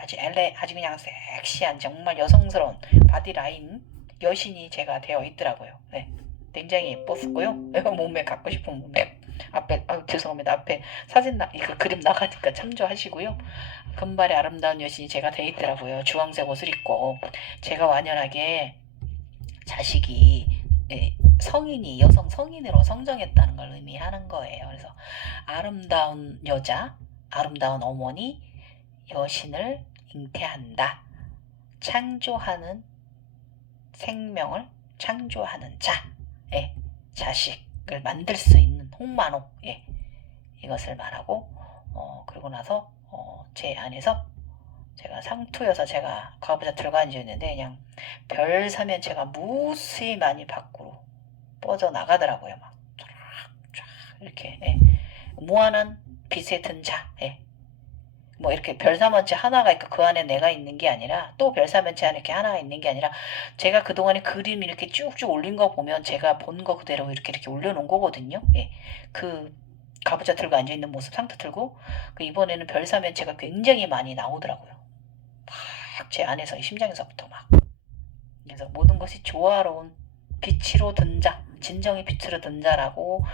아주 그냥 섹시한 정말 여성스러운 바디 라인 여신이 제가 되어 있더라고요. 굉장히 예뻤고요. 몸매 갖고 싶은 몸매 앞에 죄송합니다. 앞에 사진 이거 그림 나가니까 참조하시고요. 금발의 아름다운 여신이 제가 되어 있더라고요. 주황색 옷을 입고 제가 완연하게 자식이 성인이 여성 성인으로 성장했다는 걸 의미하는 거예요. 그래서 아름다운 여자, 아름다운 어머니, 여신을 잉태한다. 창조하는 생명을 창조하는 자, 자식을 만들 수 있는 홍만호, 이것을 말하고 그리고 나서 제 안에서 제가 상투여서 제가 과부자 들어간지였는데 그냥 별 사면체가 무수히 많이 밖으로 뻗어나가더라고요. 막 쫙쫙 이렇게 무한한 빛에 든 자. 뭐 이렇게 별사면체 하나가 있고 그 안에 내가 있는 게 아니라 또 별사면체 안에 이렇게 하나가 있는 게 아니라 제가 그동안에 그림 이렇게 쭉쭉 올린 거 보면 제가 본 거 그대로 이렇게 올려놓은 거거든요. 그 가부좌 들고 앉아있는 모습 상태 들고 이번에는 별사면체가 굉장히 많이 나오더라고요. 막 제 안에서 심장에서부터 막 그래서 모든 것이 조화로운 빛으로 든 자, 진정의 빛으로 든 자라고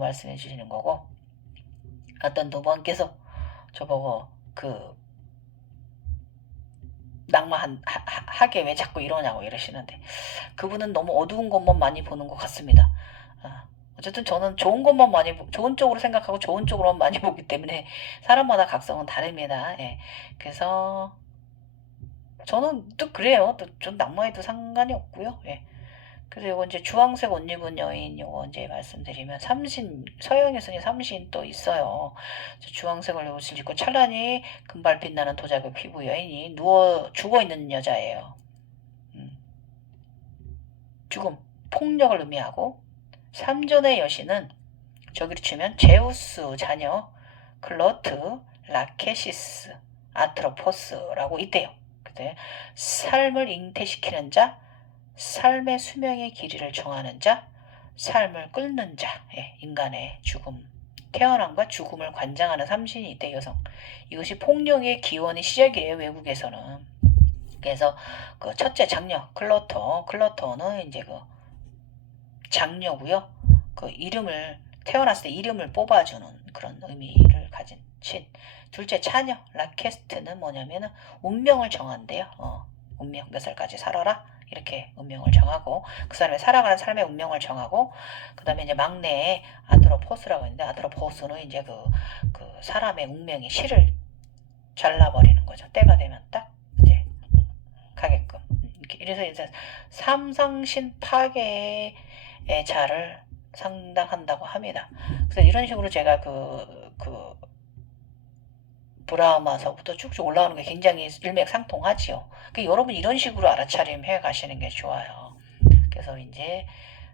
말씀해 주시는 거고 어떤 노부원께서 저보고 낭만하게 왜 자꾸 이러냐고 이러시는데 그분은 너무 어두운 것만 많이 보는 것 같습니다. 어쨌든 저는 좋은 것만 좋은 쪽으로 생각하고 좋은 쪽으로만 많이 보기 때문에 사람마다 각성은 다릅니다. 그래서 저는 또 그래요. 전 낭만에도 상관이 없고요. 그래서 이거 이제 주황색 옷 입은 여인 요거 이제 말씀드리면 삼신 서양에서는 삼신 또 있어요. 주황색을 옷을 입고 찬란히 금발 빛나는 도자기 피부 여인이 죽어 있는 여자예요. 죽음, 폭력을 의미하고 삼존의 여신은 저기로 치면 제우스 자녀 클로트, 라케시스, 아트로포스라고 있대요. 근데 삶을 잉태시키는 자, 삶의 수명의 길이를 정하는 자, 삶을 끊는 자, 예, 인간의 죽음, 태어남과 죽음을 관장하는 삼신이 있대 여성. 이것이 폭력의 기원의 시작이에요 외국에서는. 그래서 그 첫째 장녀 클러터는 이제 그 장녀고요. 그 이름을 태어났을 때 이름을 뽑아주는 그런 의미를 가진 신. 둘째 차녀 라케스트는 뭐냐면은 운명을 정한대요. 운명 몇 살까지 살아라 이렇게 운명을 정하고 그 사람의 살아가는 삶의 운명을 정하고 그 다음에 이제 막내 아드로포스라고 있는데 아드로포스는 이제 그 사람의 운명의 실을 잘라버리는 거죠. 때가 되면 딱 이제 가게끔. 그래서 이제 삼상신 파괴의 자를 상당한다고 합니다. 그래서 이런 식으로 제가 그 브라마서부터 쭉쭉 올라오는 게 굉장히 일맥상통하지요. 그러니까 여러분 이런 식으로 알아차림해 가시는 게 좋아요. 그래서 이제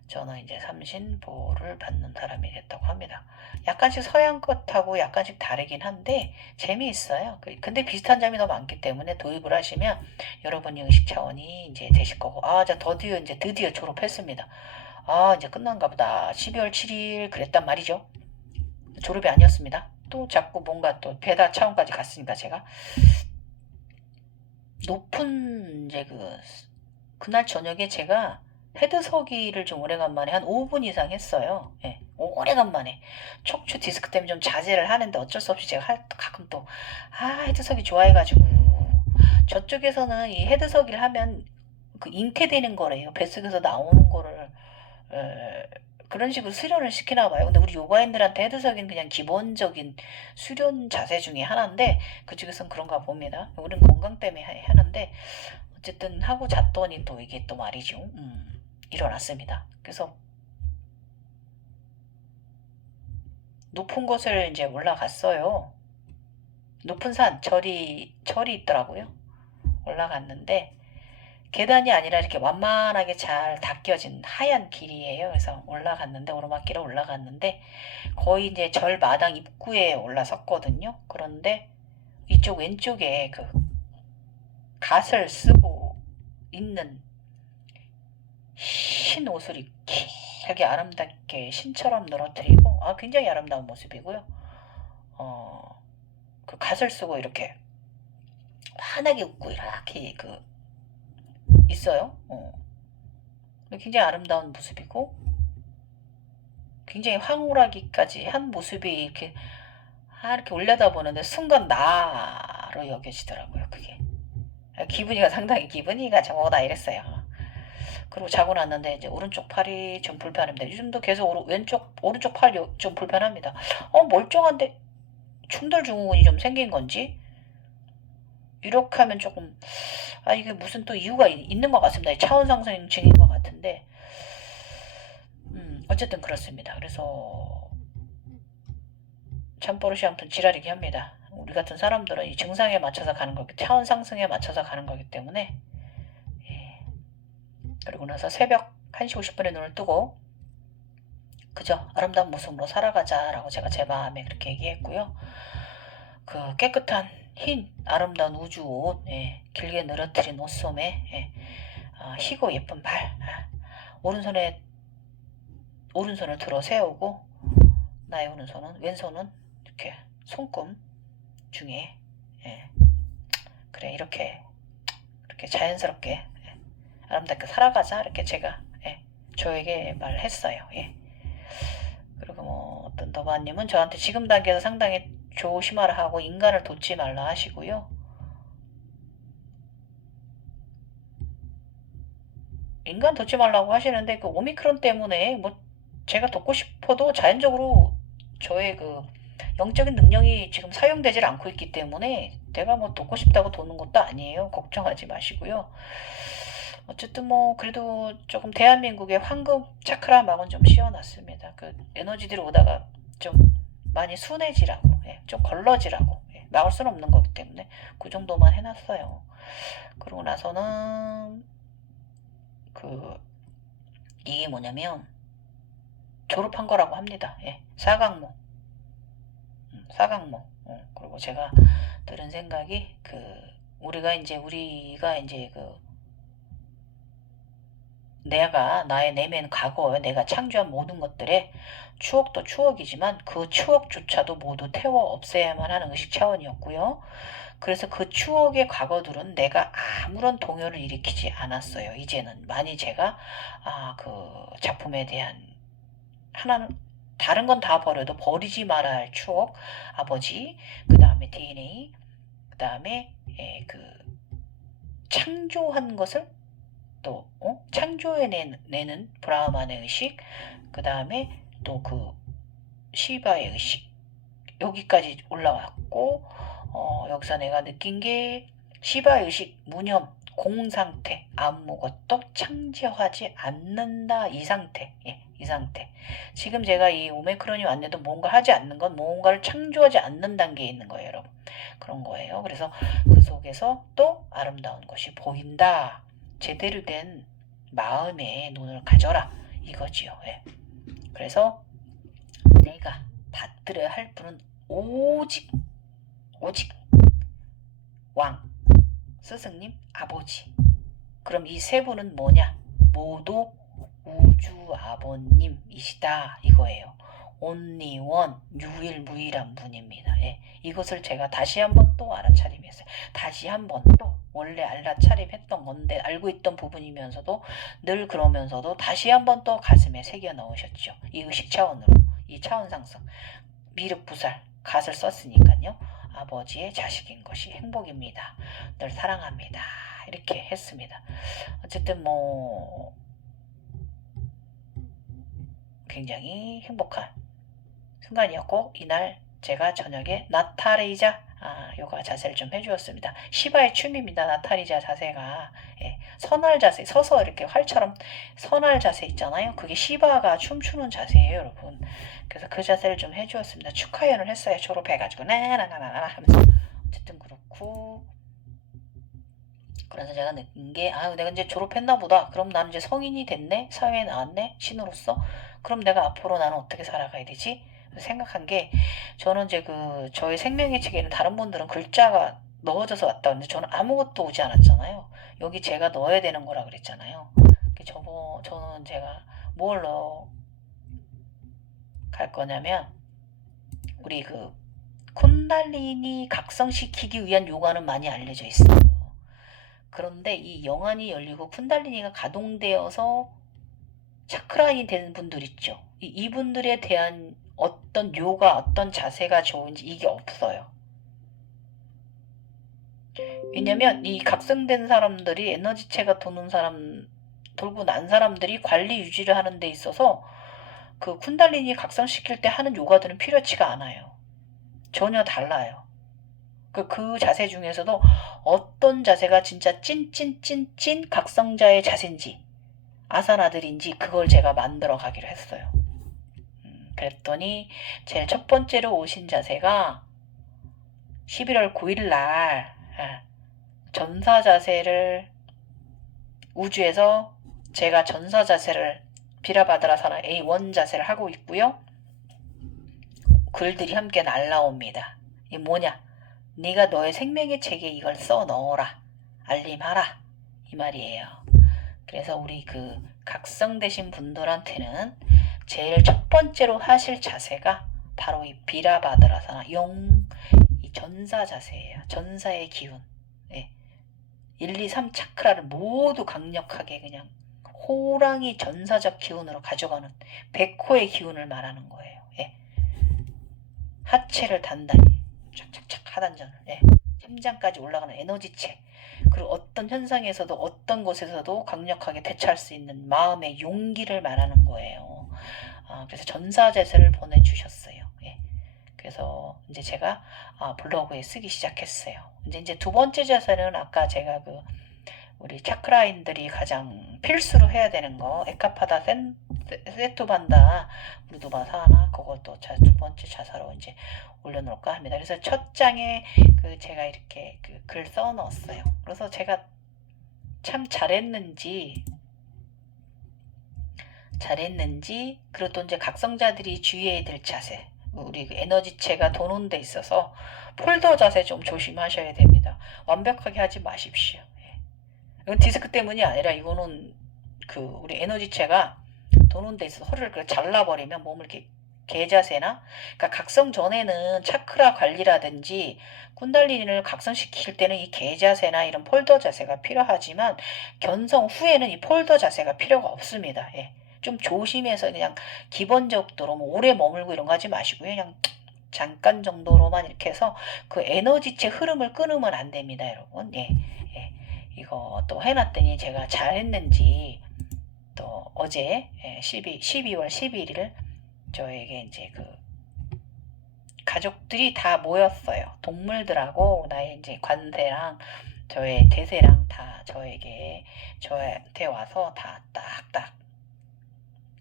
저는 이제 삼신보를 받는 사람이 됐다고 합니다. 약간씩 서양 것하고 약간씩 다르긴 한데 재미있어요. 근데 비슷한 점이 더 많기 때문에 도입을 하시면 여러분이 의식 차원이 이제 되실 거고 저 드디어 졸업했습니다. 이제 끝난가 보다. 12월 7일 그랬단 말이죠. 졸업이 아니었습니다. 또 자꾸 뭔가 또 배달 차원까지 갔으니까 제가 높은 이제 그날 저녁에 제가 헤드서기를 좀 오래간만에 한 5분 이상 했어요. 예, 오래간만에. 척추 디스크 때문에 좀 자제를 하는데 어쩔 수 없이 제가 가끔 또, 헤드서기 좋아해가지고. 저쪽에서는 이 헤드서기를 하면 그 잉태되는 거래요. 뱃속에서 나오는 거를, 그런 식으로 수련을 시키나 봐요. 근데 우리 요가인들한테 헤드서기는 그냥 기본적인 수련 자세 중에 하나인데, 그쪽에서는 그런가 봅니다. 우린 건강 때문에 하는데, 어쨌든 하고 잤더니 또 이게 또 말이죠. 일어났습니다. 그래서 높은 곳을 이제 올라갔어요. 높은 산, 절이 있더라고요. 올라갔는데 계단이 아니라 이렇게 완만하게 잘 닦여진 하얀 길이에요. 그래서 올라갔는데 오르막길에 올라갔는데 거의 이제 절 마당 입구에 올라섰거든요. 그런데 이쪽 왼쪽에 그 갓을 쓰고 있는 흰 옷을 길게 아름답게 신처럼 늘어뜨리고 굉장히 아름다운 모습이고요. 그 갓을 쓰고 이렇게 환하게 웃고 이렇게 있어요. 굉장히 아름다운 모습이고 굉장히 황홀하기까지 한 모습이 이렇게 올려다보는데 순간 나로 여겨지더라고요. 그게 상당히 기분이가 저거다 이랬어요. 그리고 자고 났는데 이제 오른쪽 팔이 좀 불편합니다. 요즘도 계속 오른쪽 팔이 좀 불편합니다. 멀쩡한데 충돌 증후군이 좀 생긴 건지 이렇게 하면 조금 이게 무슨 또 이유가 있는 것 같습니다. 차원 상승증인 것 같은데 어쨌든 그렇습니다. 그래서 잠버릇이 아무튼 지랄이긴 합니다. 우리 같은 사람들은 이 증상에 맞춰서 가는 거기 차원 상승에 맞춰서 가는 거기 때문에 그리고 나서 새벽 1시 50분에 눈을 뜨고 그저 아름다운 모습으로 살아가자라고 제가 제 마음에 그렇게 얘기했고요. 그 깨끗한 흰 아름다운 우주 옷, 길게 늘어뜨린 옷소매, 희고 예쁜 발, 오른손을 들어 세우고 나의 왼손은 이렇게 손금 중에 그래 이렇게 자연스럽게 아름답게 살아가자 이렇게 제가 저에게 말했어요. 그리고 뭐 어떤 더바님은 저한테 지금 단계에서 상당히 조심하라 하고 인간을 돋지 말라 하시고요. 인간 돋지 말라고 하시는데 그 오미크론 때문에 뭐 제가 돋고 싶어도 자연적으로 저의 영적인 능력이 지금 사용되질 않고 있기 때문에 내가 뭐 돋고 싶다고 도는 것도 아니에요. 걱정하지 마시고요. 어쨌든 뭐 그래도 조금 대한민국의 황금 차크라막은 좀 씌워놨습니다. 그 에너지들이 오다가 좀 많이 순해지라고, 좀 걸러지라고 막을 수는 없는 거기 때문에 그 정도만 해놨어요. 그러고 나서는 이게 뭐냐면 졸업한 거라고 합니다. 사각모. 그리고 제가 들은 생각이 우리가 이제 내가 나의 내면 과거에 내가 창조한 모든 것들의 추억도 추억이지만 그 추억조차도 모두 태워 없애야만 하는 의식 차원이었고요. 그래서 그 추억의 과거들은 내가 아무런 동요를 일으키지 않았어요. 이제는 많이 제가 그 작품에 대한 하나는 다른 건 다 버려도 버리지 말아야 할 추억, 아버지, 그 다음에 DNA, 그 다음에 그 창조한 것을 또 창조해내는 브라흐만의 의식, 그 다음에 또 그 시바의 의식 여기까지 올라왔고 여기서 내가 느낀 게 시바의 의식 무념 공상태 아무것도 창조하지 않는다 이 상태. 이 상태. 지금 제가 이 오미크론이 왔는데도 뭔가 하지 않는 건 뭔가를 창조하지 않는 단계에 있는 거예요, 여러분. 그런 거예요. 그래서 그 속에서 또 아름다운 것이 보인다. 제대로 된 마음의 눈을 가져라 이거지요. 그래서 내가 받들어야 할 분은 오직 왕, 스승님, 아버지. 그럼 이 세 분은 뭐냐? 모두 우주 아버님이시다 이거예요. only one, 유일무이한 분입니다. 이것을 제가 다시 한번 또 알아차림했어요. 다시 한번 또 원래 알아차림했던 건데 알고 있던 부분이면서도 늘 그러면서도 다시 한번 또 가슴에 새겨 넣으셨죠. 이 의식 차원으로, 이 차원 상승, 미륵부살, 갓을 썼으니까요. 아버지의 자식인 것이 행복입니다. 늘 사랑합니다. 이렇게 했습니다. 어쨌든 뭐 굉장히 행복한 순간이었고 이날 제가 저녁에 나타리자 요가 자세를 좀 해주었습니다. 시바의 춤입니다. 나타리자 자세가 선할 자세, 서서 이렇게 활처럼 선할 자세 있잖아요. 그게 시바가 춤추는 자세예요, 여러분. 그래서 그 자세를 좀 해주었습니다. 축하연을 했어요. 졸업해가지고 나나나나나 하면서 어쨌든 그렇고 그래서 제가 느낀 게 내가 이제 졸업했나 보다. 그럼 나는 이제 성인이 됐네. 사회에 나왔네. 신으로서. 그럼 내가 앞으로 나는 어떻게 살아가야 되지? 생각한 게 저는 이제 저의 생명의 책에는 다른 분들은 글자가 넣어져서 왔다 근데 저는 아무것도 오지 않았잖아요. 여기 제가 넣어야 되는 거라 그랬잖아요. 저는 제가 뭘 넣어 갈 거냐면 우리 쿤달리니 각성시키기 위한 요가는 많이 알려져 있어요. 그런데 이 영안이 열리고 쿤달리니가 가동되어서 차크라인이 되는 분들 있죠. 이분들에 대한 어떤 요가, 어떤 자세가 좋은지 이게 없어요. 왜냐면 이 각성된 사람들이 에너지체가 돌고 난 사람들이 관리 유지를 하는 데 있어서 그 쿤달리니 각성시킬 때 하는 요가들은 필요치가 않아요. 전혀 달라요. 그 자세 중에서도 어떤 자세가 진짜 찐 각성자의 자세인지 아사나들인지 그걸 제가 만들어 가기로 했어요. 그랬더니 제일 첫 번째로 오신 자세가 11월 9일 날 전사 자세를 우주에서 제가 전사 자세를 비라바드라사나 A1 자세를 하고 있고요. 글들이 함께 날라옵니다. 이게 뭐냐? 네가 너의 생명의 책에 이걸 써 넣어라. 알림하라. 이 말이에요. 그래서 우리 각성되신 분들한테는 제일 첫 번째로 하실 자세가 바로 이 비라바드라사나 이 전사 자세예요. 전사의 기운. 1, 2, 3 차크라를 모두 강력하게 그냥 호랑이 전사적 기운으로 가져가는 백호의 기운을 말하는 거예요. 하체를 단단히 착착착 하단전을 심장까지 올라가는 에너지체 그리고 어떤 현상에서도 어떤 곳에서도 강력하게 대처할 수 있는 마음의 용기를 말하는 거예요. 그래서 전사제세를 보내주셨어요. 그래서 이제 제가 블로그에 쓰기 시작했어요. 이제 두 번째 자세는 아까 제가 우리 차크라인들이 가장 필수로 해야 되는 거 에카파다 세투반다 무르두바사나 그것도 두 번째 자사로 이제 올려놓을까 합니다. 그래서 첫 장에 제가 이렇게 글 써넣었어요. 그래서 제가 참 잘했는지 그리고 또 이제 각성자들이 주의해야 될 자세 우리 에너지체가 도는 데 있어서 폴더 자세 좀 조심하셔야 됩니다. 완벽하게 하지 마십시오. 이건 디스크 때문이 아니라 이거는 그 우리 에너지체가 도는 데 있어서 허리를 그렇게 잘라버리면 몸을 이렇게 개자세나, 그러니까 각성 전에는 차크라 관리라든지 쿤달리니를 각성시킬 때는 이 개자세나 이런 폴더 자세가 필요하지만 견성 후에는 이 폴더 자세가 필요가 없습니다. 예. 좀 조심해서 그냥 기본적으로 뭐 오래 머물고 이런 거 하지 마시고요. 그냥 잠깐 정도로만 이렇게 해서 그 에너지체 흐름을 끊으면 안 됩니다, 여러분. 예, 예. 이거 또 해놨더니 제가 잘했는지 또 어제 12월 11일 저에게 이제 그 가족들이 다 모였어요. 동물들하고 나의 이제 관세랑 저의 대세랑 다 저한테 와서 다 딱딱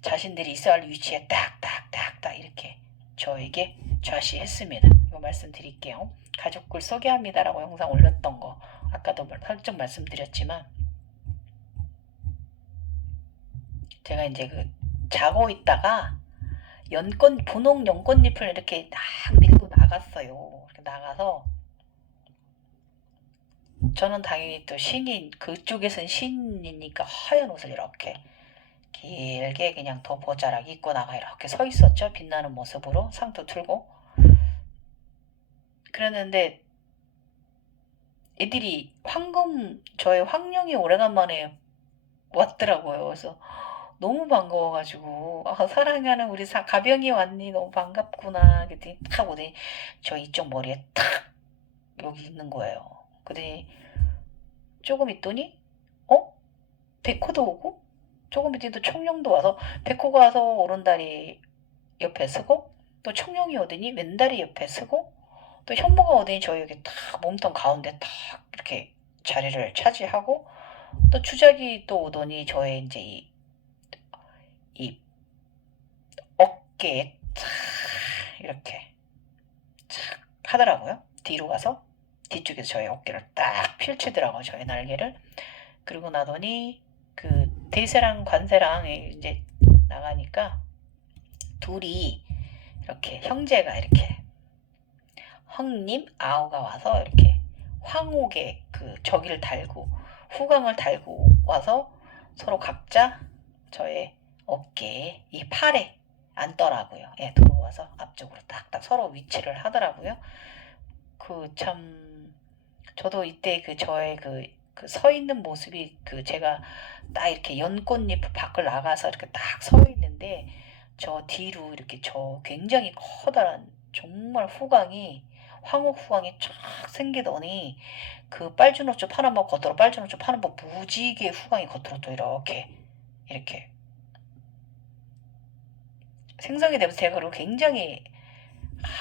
자신들이 있어야 할 위치에 딱딱딱딱 이렇게 저에게 좌시했습니다. 이거 말씀드릴게요. 가족을 소개합니다라고 영상 올렸던 거 아까도 살짝 말씀드렸지만 제가 이제 그 자고 있다가 분홍 연꽃잎을 이렇게 딱 밀고 나갔어요. 이렇게 나가서 저는 당연히 또 신인, 그쪽에선 신이니까 하얀 옷을 이렇게 길게 그냥 도포자락 입고 나가 이렇게 서 있었죠. 빛나는 모습으로 상투 틀고. 그랬는데 애들이 저의 황룡이 오래간만에 왔더라고요. 그래서 너무 반가워가지고 사랑하는 우리 가병이 왔니? 너무 반갑구나. 그랬더니 탁 오더니 저 이쪽 머리에 탁 여기 있는 거예요. 그랬더니 조금 있더니 백호도 오고 조금 있더니 또 청룡도 와서 백호가 와서 오른다리 옆에 서고 또 청룡이 오더니 왼다리 옆에 서고 또 현모가 오더니 저 여기 탁 몸통 가운데 탁 이렇게 자리를 차지하고 또 주작이 또 오더니 저의 이제 이 어깨에 탁 이렇게 착 하더라고요. 뒤로 가서 뒤쪽에서 저의 어깨를 딱 펼치더라고요. 저의 날개를. 그리고 나더니 그 대세랑 관세랑 이제 나가니까 둘이 이렇게 형제가 이렇게 형님 아우가 와서 이렇게 황옥의 그 저기를 달고 후광을 달고 와서 서로 각자 저의 어깨에 이 팔에 앉더라고요. 예, 들어와서 앞쪽으로 딱딱 서로 위치를 하더라고요. 그 참 저도 이때 그 저의 그 서 있는 모습이 그 제가 딱 이렇게 연꽃잎 밖을 나가서 이렇게 딱 서 있는데 저 뒤로 이렇게 저 굉장히 커다란 정말 황옥 후광이 쫙 생기더니 그 빨주노초 파는 법 겉으로 빨주노초 파는 법 무지개 후광이 겉으로 또 이렇게 생성이 되면서 제가 그리고 굉장히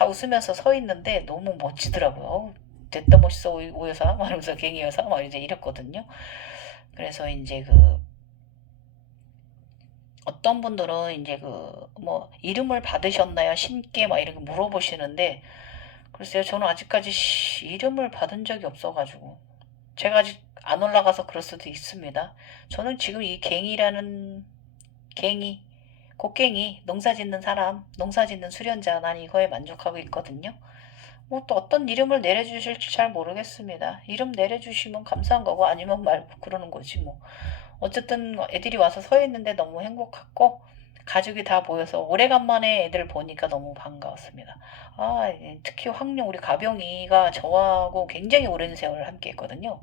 웃으면서 서 있는데 너무 멋지더라고요. 됐다 멋있어 오여사 말하면서 갱이 여사 막 이제 이랬거든요. 그래서 이제 그 어떤 분들은 이제 그 뭐 이름을 받으셨나요 신께 막 이런 거 물어보시는데 글쎄요 저는 아직까지 이름을 받은 적이 없어가지고 제가 아직 안 올라가서 그럴 수도 있습니다. 저는 지금 이 갱이 곡괭이 농사짓는 사람 농사짓는 수련자 난 이거에 만족하고 있거든요. 뭐 또 어떤 이름을 내려주실지 잘 모르겠습니다. 이름 내려주시면 감사한 거고 아니면 말고 그러는 거지 뭐. 어쨌든 애들이 와서 서 있는데 너무 행복했고 가족이 다 모여서 오래간만에 애들 보니까 너무 반가웠습니다. 특히 황룡 우리 가병이가 저하고 굉장히 오랜 세월을 함께 했거든요.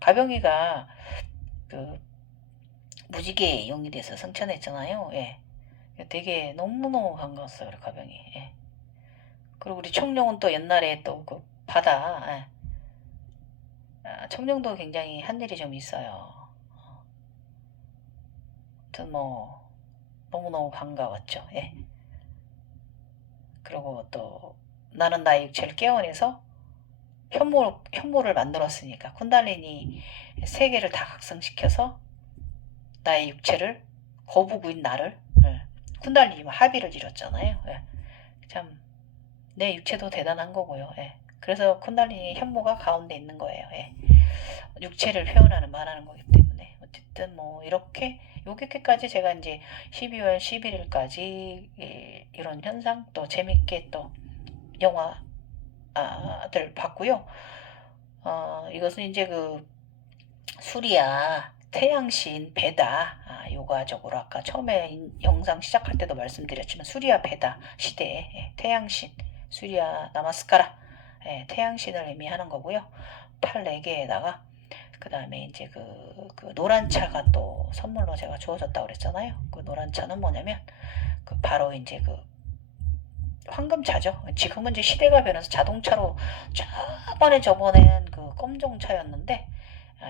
가병이가 그 무지개 용이 돼서 승천했잖아요. 예. 되게 너무너무 반가웠어요, 우리 가병이. 예. 그리고 우리 청룡은 또 옛날에 또 그 바다, 예. 청룡도 굉장히 한 일이 좀 있어요. 아무튼 뭐 너무너무 반가웠죠. 예. 그리고 또 나는 나의 육체를 깨워내서 현모를 만들었으니까 쿤달리니 세 개를 다 각성시켜서 나의 육체를 거부구인 나를 쿤달리니 합의를 이뤘잖아요. 예. 참 내 육체도 대단한 거고요. 예. 그래서 쿤달리니 현모가 가운데 있는 거예요. 예. 육체를 표현하는 말하는 거기 때문에 어쨌든 뭐 여기까지 제가 이제 12월 11일까지 이런 현상 또 재밌게 또 영화들 봤고요. 이것은 이제 그 수리야 태양신 베다, 요가적으로 아까 처음에 영상 시작할 때도 말씀드렸지만 수리아 베다 시대에 태양신 수리아 나마스카라, 태양신을 의미하는 거고요. 팔 4개에다가 그 다음에 이제 그 노란 차가 또 선물로 제가 주어졌다고 그랬잖아요. 그 노란 차는 뭐냐면 그 바로 이제 그 황금차죠. 지금은 이제 시대가 변해서 자동차로, 저번엔 그 검정차였는데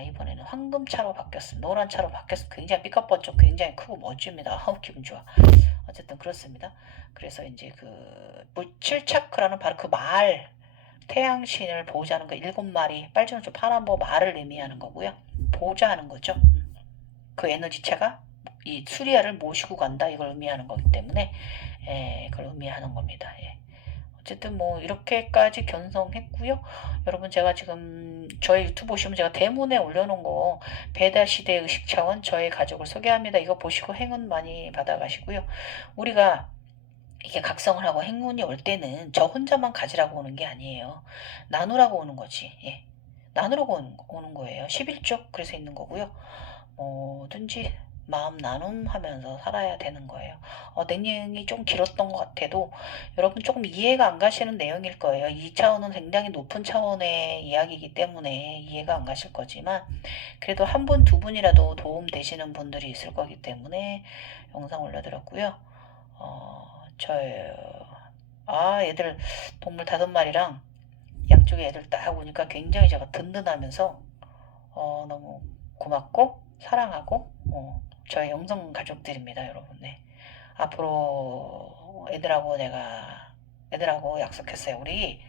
이번에는 황금차로 바뀌었습니다. 노란 차로 바뀌었습니다. 굉장히 삐까뻔쩍 굉장히 크고 멋집니다. 아우 기분 좋아. 어쨌든 그렇습니다. 그래서 이제 그 칠차크라는 바로 그 말, 태양신을 보호자는 그 7마리 빨주노초 파란보 말을 의미하는 거고요. 보호자하는 거죠. 그 에너지체가 이 수리아를 모시고 간다, 이걸 의미하는 거기 때문에 그걸 의미하는 겁니다. 어쨌든 뭐 이렇게까지 견성했고요. 여러분 제가 지금 저희 유튜브 보시면 제가 대문에 올려놓은 거 배달 시대 의식 차원 저의 가족을 소개합니다. 이거 보시고 행운 많이 받아가시고요. 우리가 이게 각성을 하고 행운이 올 때는 저 혼자만 가지라고 오는 게 아니에요. 나누라고 오는 거지. 나누라고 오는 거예요. 11쪽 그래서 있는 거고요. 뭐든지 마음 나눔하면서 살아야 되는 거예요. 내용이 좀 길었던 것 같아도 여러분 조금 이해가 안 가시는 내용일 거예요. 이 차원은 굉장히 높은 차원의 이야기이기 때문에 이해가 안 가실 거지만 그래도 한 분, 두 분이라도 도움 되시는 분들이 있을 거기 때문에 영상 올려드렸고요. 애들 동물 5마리랑 양쪽에 애들 딱 오니까 굉장히 제가 든든하면서 너무 고맙고 사랑하고 저희 영성 가족들입니다, 여러분. 앞으로 애들하고 약속했어요. 우리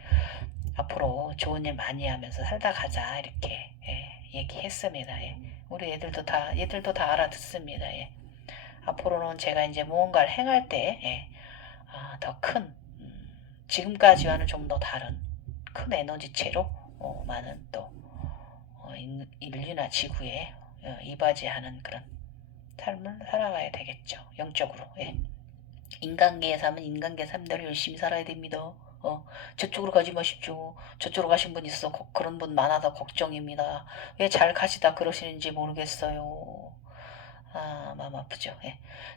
앞으로 좋은 일 많이 하면서 살다 가자, 이렇게 얘기했습니다. 우리 얘들도 다 알아듣습니다. 앞으로는 제가 이제 무언가를 행할 때 더 큰, 지금까지와는 좀 더 다른 큰 에너지체로 많은 또 인류나 지구에 이바지하는 그런 삶을 살아가야 되겠죠. 영적으로. 인간계에 사면 인간계 삶대로 열심히 살아야 됩니다. 저쪽으로 가지 마십시오. 저쪽으로 가신 분 있어. 그런 분 많아서 걱정입니다. 왜 잘 가시다 그러시는지 모르겠어요. 마음 아프죠.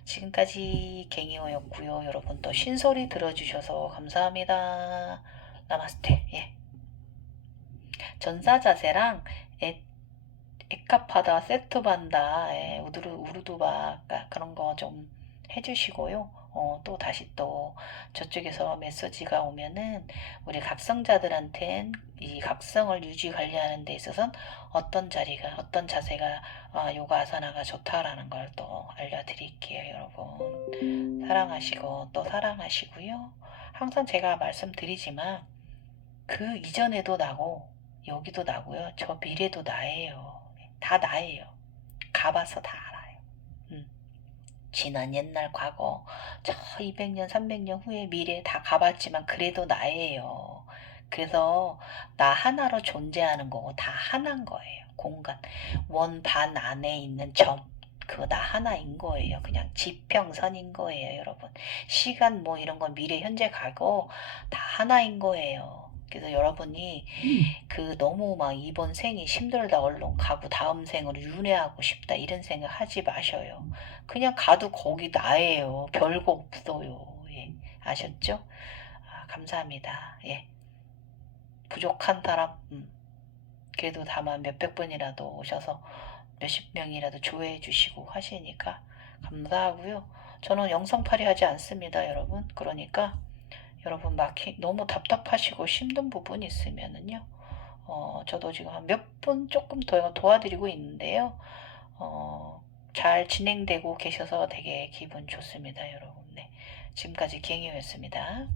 지금까지 갱이호였고요. 여러분 또 신소리 들어주셔서 감사합니다. 나마스테. 전사자세랑 에카파다, 세트반다, 우르두바 그런 거 좀 해주시고요. 또 다시 또 저쪽에서 메시지가 오면은 우리 각성자들한텐 이 각성을 유지 관리하는 데 있어서는 어떤 자세가 요가 아사나가 좋다라는 걸 또 알려드릴게요, 여러분. 사랑하시고 또 사랑하시고요. 항상 제가 말씀드리지만 그 이전에도 나고 여기도 나고요. 저 미래도 나예요. 다 나예요. 가봐서 다 알아요. 지난 옛날 과거 저 200년 300년 후의 미래 다 가봤지만 그래도 나예요. 그래서 나 하나로 존재하는 거고 다 하나인 거예요. 공간 원반 안에 있는 점, 그거 나 하나인 거예요. 그냥 지평선인 거예요, 여러분. 시간 뭐 이런 건 미래 현재 과거 다 하나인 거예요. 그래서 여러분이 너무 막 이번 생이 힘들다 얼른 가고 다음 생으로 윤회하고 싶다 이런 생각 하지 마셔요. 그냥 가도 거기 나예요. 별거 없어요. 아셨죠? 감사합니다. 부족한 사람 그래도 다만 몇백 분이라도 오셔서 몇십 명이라도 조회해 주시고 하시니까 감사하고요. 저는 영상팔이 하지 않습니다, 여러분. 그러니까 여러분 너무 답답하시고 힘든 부분이 있으면은요. 저도 지금 한 몇 분 조금 더 도와드리고 있는데요. 잘 진행되고 계셔서 되게 기분 좋습니다, 여러분. 지금까지 기행이었습니다.